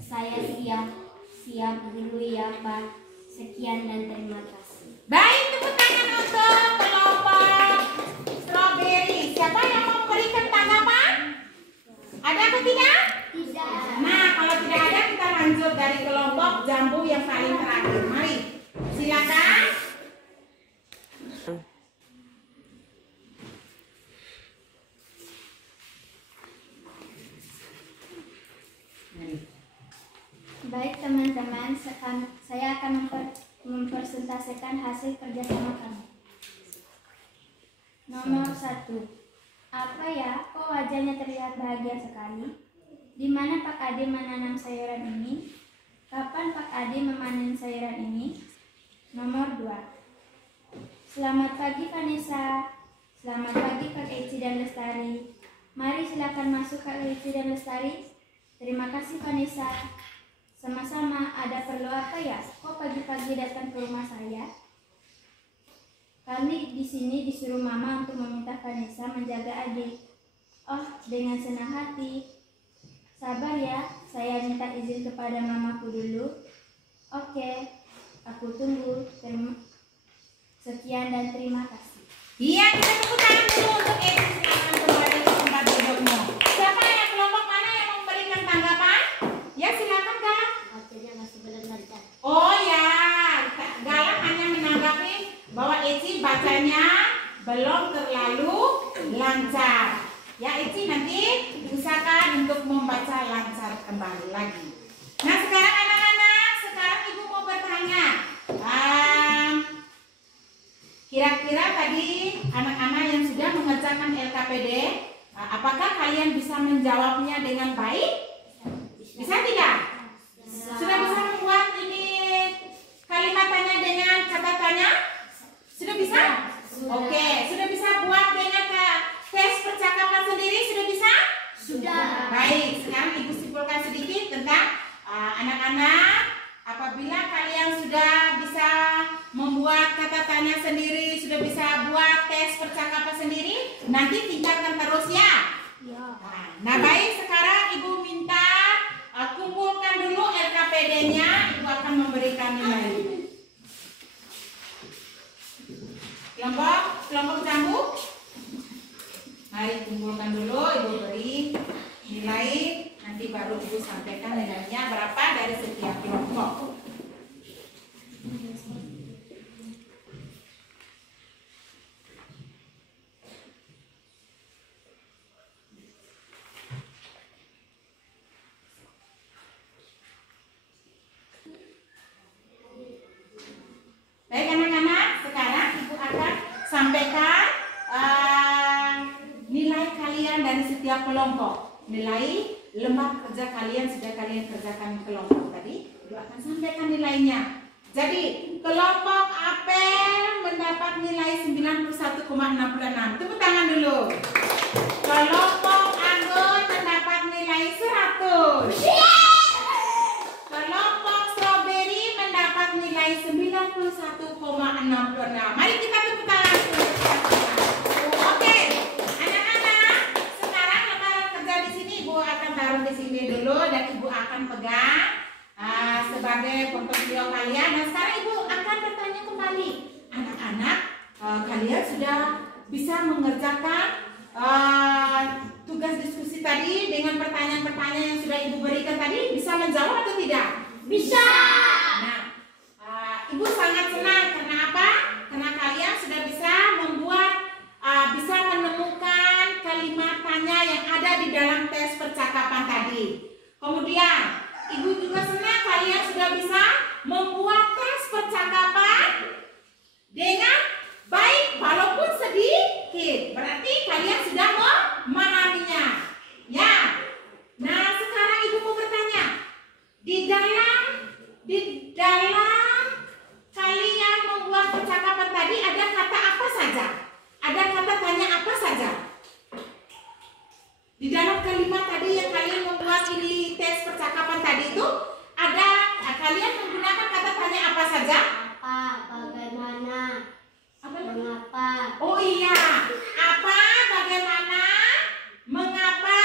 Saya siap dulu ya, Pak. Sekian dan terima kasih. Baik, tepuk tangan untuk kelompok stroberi. Siapa yang mau memberikan tanggapan? Ada atau tidak? Tidak. Nah, kalau tidak ada kita lanjut dari kelompok jambu yang paling terakhir. Mari, silakan. Baik teman-teman, saya akan mempresentasikan hasil kerjasama kami. Nomor 1. Apa ya? Kok wajahnya terlihat bahagia sekali? Di mana Pak Ade menanam sayuran ini? Kapan Pak Ade memanen sayuran ini? Nomor 2. Selamat pagi Vanessa. Selamat pagi Kak Eci dan Lestari. Mari silakan masuk Kak Eci dan Lestari. Terima kasih Vanessa. Sama-sama, ada perlu apa ya? Kok pagi-pagi datang ke rumah saya? Kami di sini disuruh Mama untuk meminta Vanessa menjaga adik. Oh, dengan senang hati. Sabar ya, saya minta izin kepada mamaku dulu. Oke, aku tunggu. Sekian dan terima kasih. Iya, kita tepuk tangan dulu untuk Edi. Silakan kembali ke tempat dudukmu. Siapa yang kelompok mana yang memberikan tanggapan? Ya, silakan Galang. Bacanya masih belum lancar. Oh ya, Galang hanya menanggapi bahwa Eci bacanya belum terlalu lancar. Ya, Eci nanti usahakan untuk membaca lancar kembali lagi. Nah, sekarang anak-anak, sekarang Ibu mau bertanya. Kira-kira tadi anak-anak yang sudah mengerjakan LKPD, apakah kalian bisa menjawabnya dengan baik? Bisa tidak? Sudah bisa membuat ini kalimat tanya dengan kata tanya? Sudah bisa? Oke, sudah bisa buat dengan tes percakapan sendiri? Sudah bisa? Sudah. Baik, sekarang Ibu simpulkan sedikit tentang anak-anak. Apabila kalian sudah bisa membuat kata tanya sendiri, sudah bisa buat tes percakapan sendiri, nanti tingkatkan terus ya. Nah, baik, sekarang Ibu minta kumpulkan dulu LKPD-nya. Ibu akan memberikan nilai. Kelompok jambu, mari kumpulkan dulu. Ibu beri nilai. Nanti baru Ibu sampaikan nilainya berapa dari setiap kelompok. Baik anak-anak, sekarang Ibu akan sampaikan nilai kalian dari setiap kelompok. Nilai lembar kerja kalian sudah kalian kerjakan kelompok tadi. Ibu akan sampaikan nilainya. Jadi kelompok apel mendapat nilai 91,66. Tepuk tangan dulu. Kelompok anggur mendapat nilai 100. Kelompok stroberi mendapat nilai 91,66. Mari kita tepuk tangan. Oke, anak-anak, sekarang lembaran kerja di sini Ibu akan taruh di sini dulu dan Ibu akan pegang sebagai portofolio kalian. Dan sekarang Ibu akan bertanya kembali, anak-anak, kalian sudah bisa mengerjakan tugas diskusi tadi dengan pertanyaan-pertanyaan yang sudah Ibu berikan tadi? Bisa menjawab atau tidak? Bisa. Nah, Ibu sangat senang karena apa? Karena kalian sudah bisa membuat, bisa menemukan kalimat tanya yang ada di dalam tes percakapan tadi. Kemudian, Ibu juga senang kalian sudah bisa membuat tes percakapan dengan baik walaupun sedikit. Berarti kalian sudah memahaminya. Ya. Nah, sekarang Ibu mau bertanya. Di iya, apa, bagaimana, mengapa.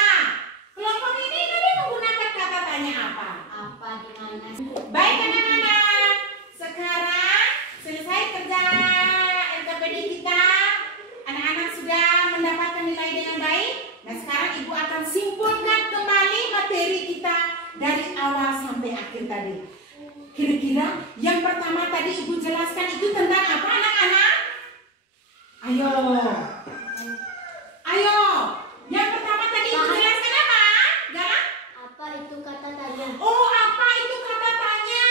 Kelompok ini tadi menggunakan kata tanya apa? Apa, di mana? Baik anak-anak, sekarang selesai kerja LKPD kita. Anak-anak sudah mendapatkan nilai dengan baik. Nah sekarang ibu akan simpulkan kembali materi kita dari awal sampai akhir tadi. Kira-kira yang pertama tadi ibu jelaskan itu tentang apa anak-anak? Ayo. Ayo. Yang pertama tadi ibu jelaskan apa? Galang? Apa itu kata tanya? Oh, apa itu kata tanya?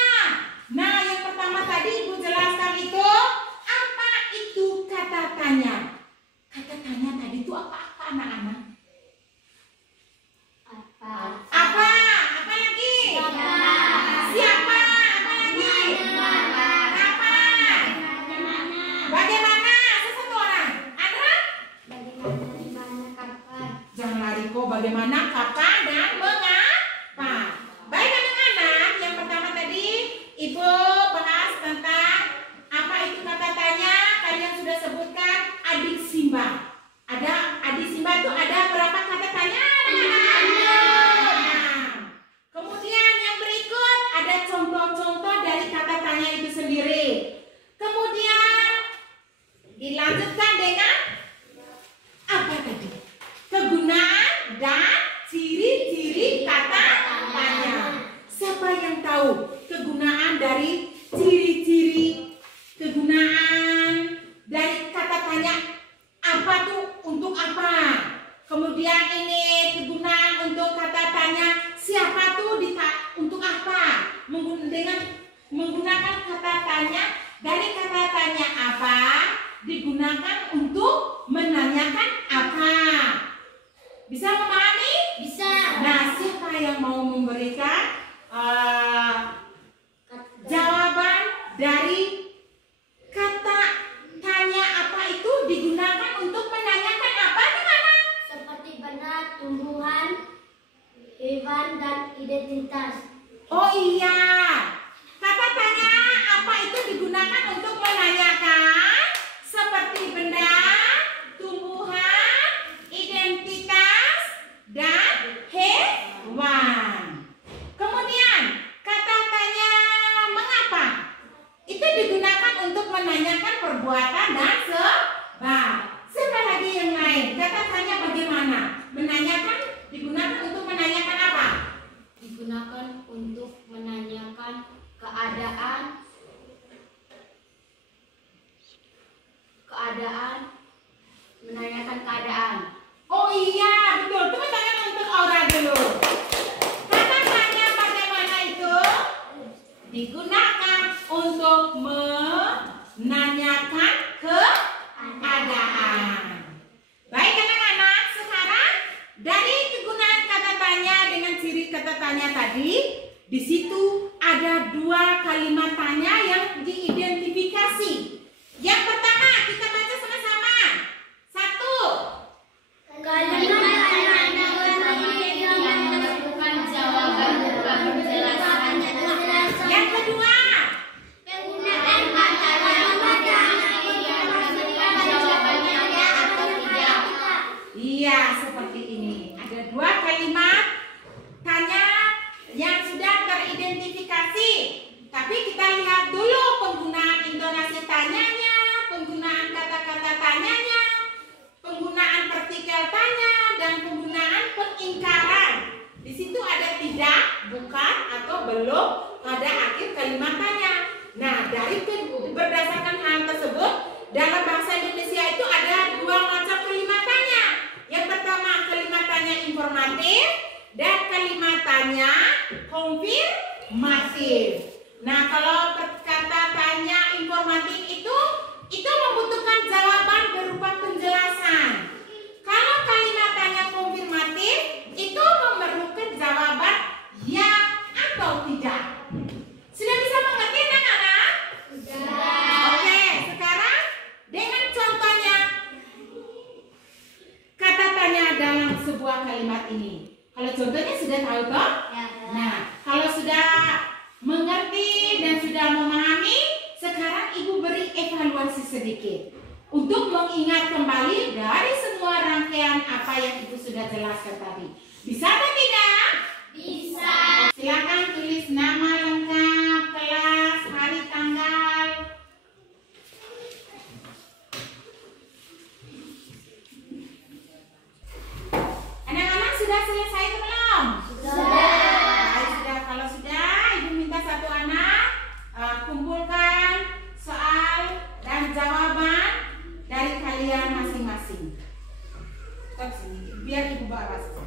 Nah, yang pertama tadi ibu jelaskan itu apa itu kata tanya? Kata tanya tadi itu apa anak-anak? Apa? Apa? Apa lagi? Siapa? Siapa? Apa lagi? Kapan? Bagaimana? Sesatu orang. Andra? Bagaimana, di mana, kapan? Jangan lari kok. Bagaimana, kapan, dan mengapa? Baik anak-anak, yang pertama tadi ibu bahas tentang apa itu kata tanya. Kalian sudah sebutkan adik Simba. Ada adik Simba itu ada berapa kata tanya? Kemudian yang berikut ada contoh-contoh dari kata tanya itu sendiri. Kemudian dilanjutkan dengan apa tadi? Kegunaan dan ciri-ciri kata tanya. Siapa yang tahu kegunaan dari ciri-ciri kegunaan dari kata tanya? Apa tuh untuk apa? Kemudian ini kegunaan untuk kata tanya siapa tuh untuk apa? Dengan menggunakan kata tanya, dari kata tanya apa digunakan untuk menanyakan apa? Bisa memahami? Bisa. Nah, siapa yang mau memberikan jawaban dari kata tanya apa itu digunakan untuk menanyakan apa? Gimana? Seperti benda, tumbuhan, hewan, dan identitas. Oh iya, kata tanya apa itu digunakan untuk menanyakan seperti benda, tumbuhan, identitas, dan hewan. Kemudian kata tanya mengapa itu digunakan untuk menanyakan perbuatan dan sebab. Siapa lagi yang lain? Kata tanya bagaimana? Menanyakan digunakan untuk menanyakan apa? Digunakan untuk menanyakan keadaan, menanyakan keadaan. Oh iya, betul. Tepuk tangan untuk Aura dulu. Kata tanya bagaimana itu digunakan untuk menanyakan keadaan. Baik anak-anak, sekarang dari kegunaan kata tanya dengan ciri kata tanya tadi, di situ ada dua kalimat tanya yang diidentifikasi. Yang pertama kita baca sama-sama. 1. Bukan jawaban berupa penjelasan. Yang kedua. Penggunaan kata jawabannya ya atau tidak. Iya, seperti ini. Ada dua kalimat tanya yang sudah teridentifikasi. Tapi kita lihat dulu penggunaan intonasi tanyanya, penggunaan kata-kata tanyanya, penggunaan partikel tanya, dan penggunaan pengingkaran. Di situ ada tidak, bukan, atau belum pada akhir kalimat tanya. Nah, dari berdasarkan hal tersebut, dalam bahasa Indonesia itu ada dua macam kalimat tanya. Yang pertama kalimat tanya informatif dan kalimat tanya konfirmatif. Nah, kalau kata tanya informatif itu membutuhkan jawaban berupa penjelasan. Kalau kalimat tanya konfirmatif itu memerlukan jawaban ya atau tidak. Sudah bisa mengerti anak-anak? Sudah. Oke, sekarang dengan contohnya kata tanya dalam sebuah kalimat ini. Kalau contohnya sudah tahu toh? Ya. Nah, kalau sudah mengerti dan sudah memahami, sekarang ibu beri evaluasi sedikit. untuk mengingat kembali dari semua rangkaian apa yang Ibu sudah jelaskan tadi. Bisa atau tidak? Bisa. Silakan tulis nama lengkap, kelas, hari, tanggal. Anak-anak sudah selesai atau belum? Sudah. Baik, sudah. Kalau sudah, Ibu minta satu anak kumpulkan soal dan jawaban dari kalian masing-masing. Stop sini, biar Ibu bawa saja.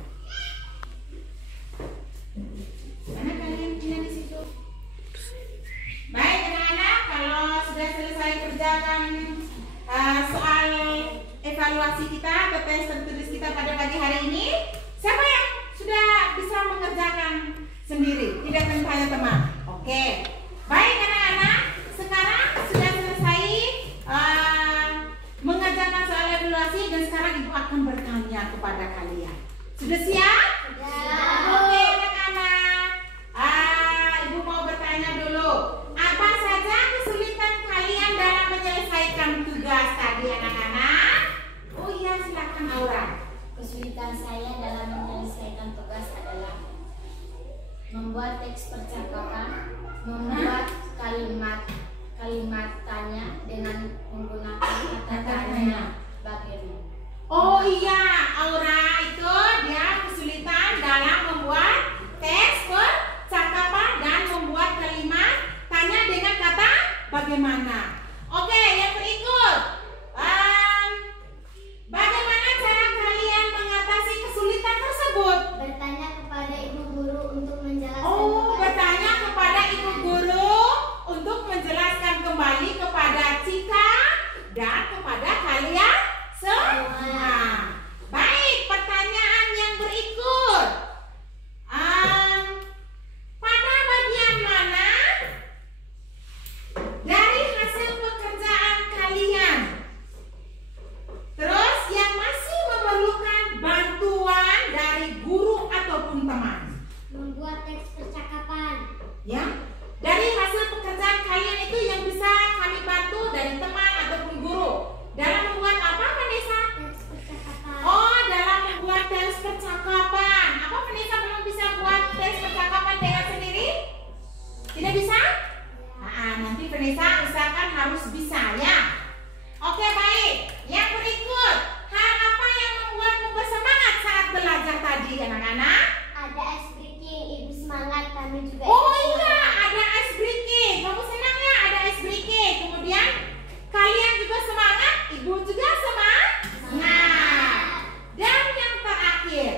Mana kalian pindah di situ? Baik anak-anak, kalau sudah selesai kerjakan soal evaluasi kita atau tes tertulis kita pada pagi hari ini, siapa yang sudah bisa mengerjakan sendiri? Tidak perlu tanya teman. Oke. Baik anak-anak, sekarang sudah selesai mengerjakan soal evaluasi dan sekarang Ibu akan bertanya kepada kalian. Sudah siap? Sudah. Oke anak-anak, Ibu mau bertanya dulu. Apa saja kesulitan kalian dalam menyelesaikan tugas tadi anak-anak? Oh iya, silakan Aura. Kesulitan saya dalam menyelesaikan tugas adalah membuat teks percakapan, membuat kalimat tanya dengan menggunakan kata tanya. Bagaimana? Oh iya, Aura itu dia kesulitan dalam membuat teks percakapan dan membuat kalimat tanya dengan kata bagaimana. Oke, yang berikut. Bagaimana cara kalian mengatasi kesulitan tersebut? Bertanya kepada ibu guru untuk menjelaskan. Oh, bertanya kepada ibu guru untuk menjelaskan kembali kepada Cika dan kepada kalian semua. Baik, pertanyaan yang berikut. Pada bagian mana dari hasil pekerjaan kalian terus yang masih memerlukan bantuan dari guru ataupun teman? Membuat teks percakapan. Ya, dari hasil pekerjaan kalian itu yang bisa kami bantu dari teman ataupun guru. Dalam membuat apa, Vanessa? Teks percakapan. Oh, dalam membuat teks percakapan. Apa Vanessa belum bisa buat teks percakapan dengan sendiri? Tidak bisa? Nanti Vanessa usahakan harus bisa ya. Oke, baik. Yang berikut, hal apa yang membuatmu bersemangat saat belajar tadi, anak-anak? Ada ice breaking, ibu semangat, kami juga. Oh iya, ada ice breaking. Kamu senang ya ada ice breaking. Kemudian kalian juga semangat, ibu juga semangat. Dan yang terakhir,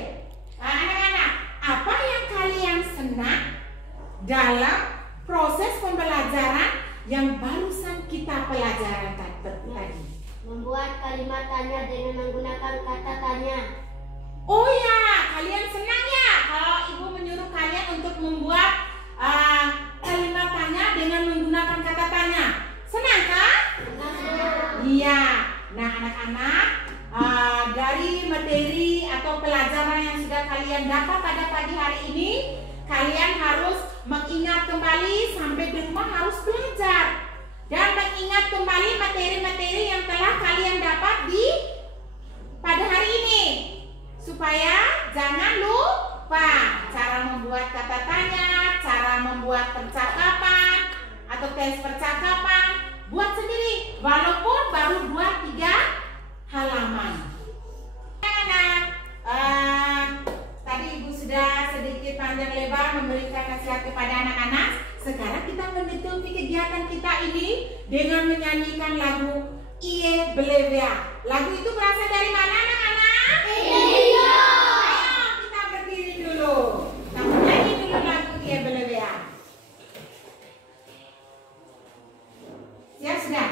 anak-anak, apa yang kalian senang dalam proses pembelajaran yang barusan kita pelajaran tadi? Membuat kalimat tanya dengan menggunakan kata tanya. Oh ya, kalian senang ya kalau ibu menyuruh kalian untuk membuat kalimat tanya dengan menggunakan kata tanya. Senang kan? Iya. Nah anak-anak, dari materi atau pelajaran yang sudah kalian dapat pada pagi hari ini, kalian harus mengingat kembali sampai di rumah harus belajar dan mengingat kembali materi-materi yang telah kalian dapat di pada hari ini, supaya jangan lupa cara membuat kata tanya, cara membuat percakapan atau tes percakapan. Buat sendiri walaupun baru 2-3 halaman. Anak, tadi ibu sudah sedikit panjang lebar memberikan nasihat kepada anak-anak. Sekarang kita menutupi kegiatan kita ini dengan menyanyikan lagu Iye Belevea. Lagu itu berasal dari mana anak-anak? Iya. Ayo kita berdiri dulu. Kita menyanyi dulu lagu Iye Belevea. Siap sudah?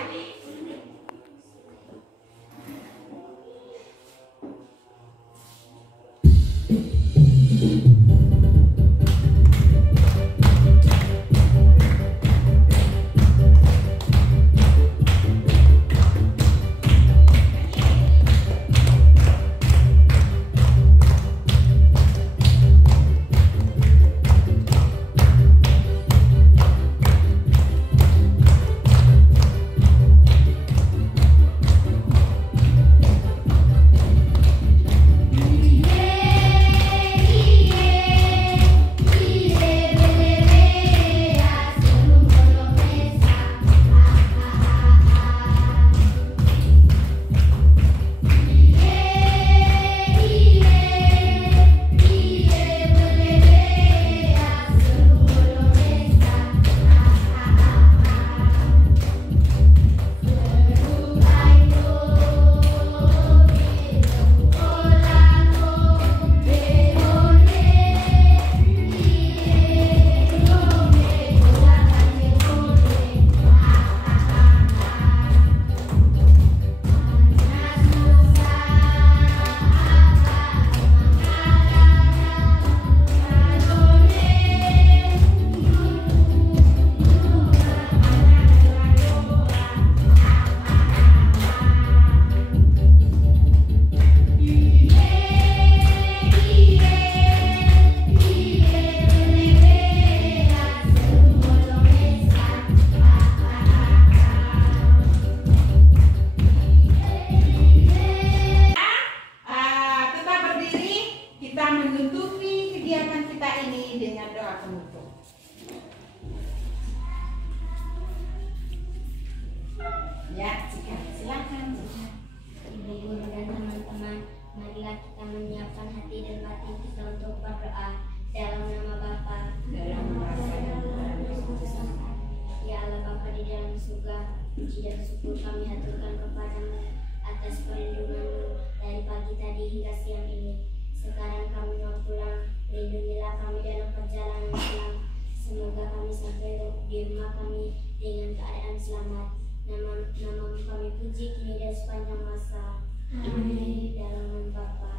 Amin. Dalam Bapa.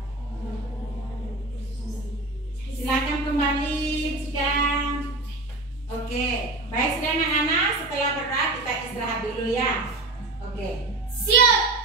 Silakan kembali jika. Oke, baik sudah anak-anak, setelah berdoa kita istirahat dulu ya. Oke. Siap.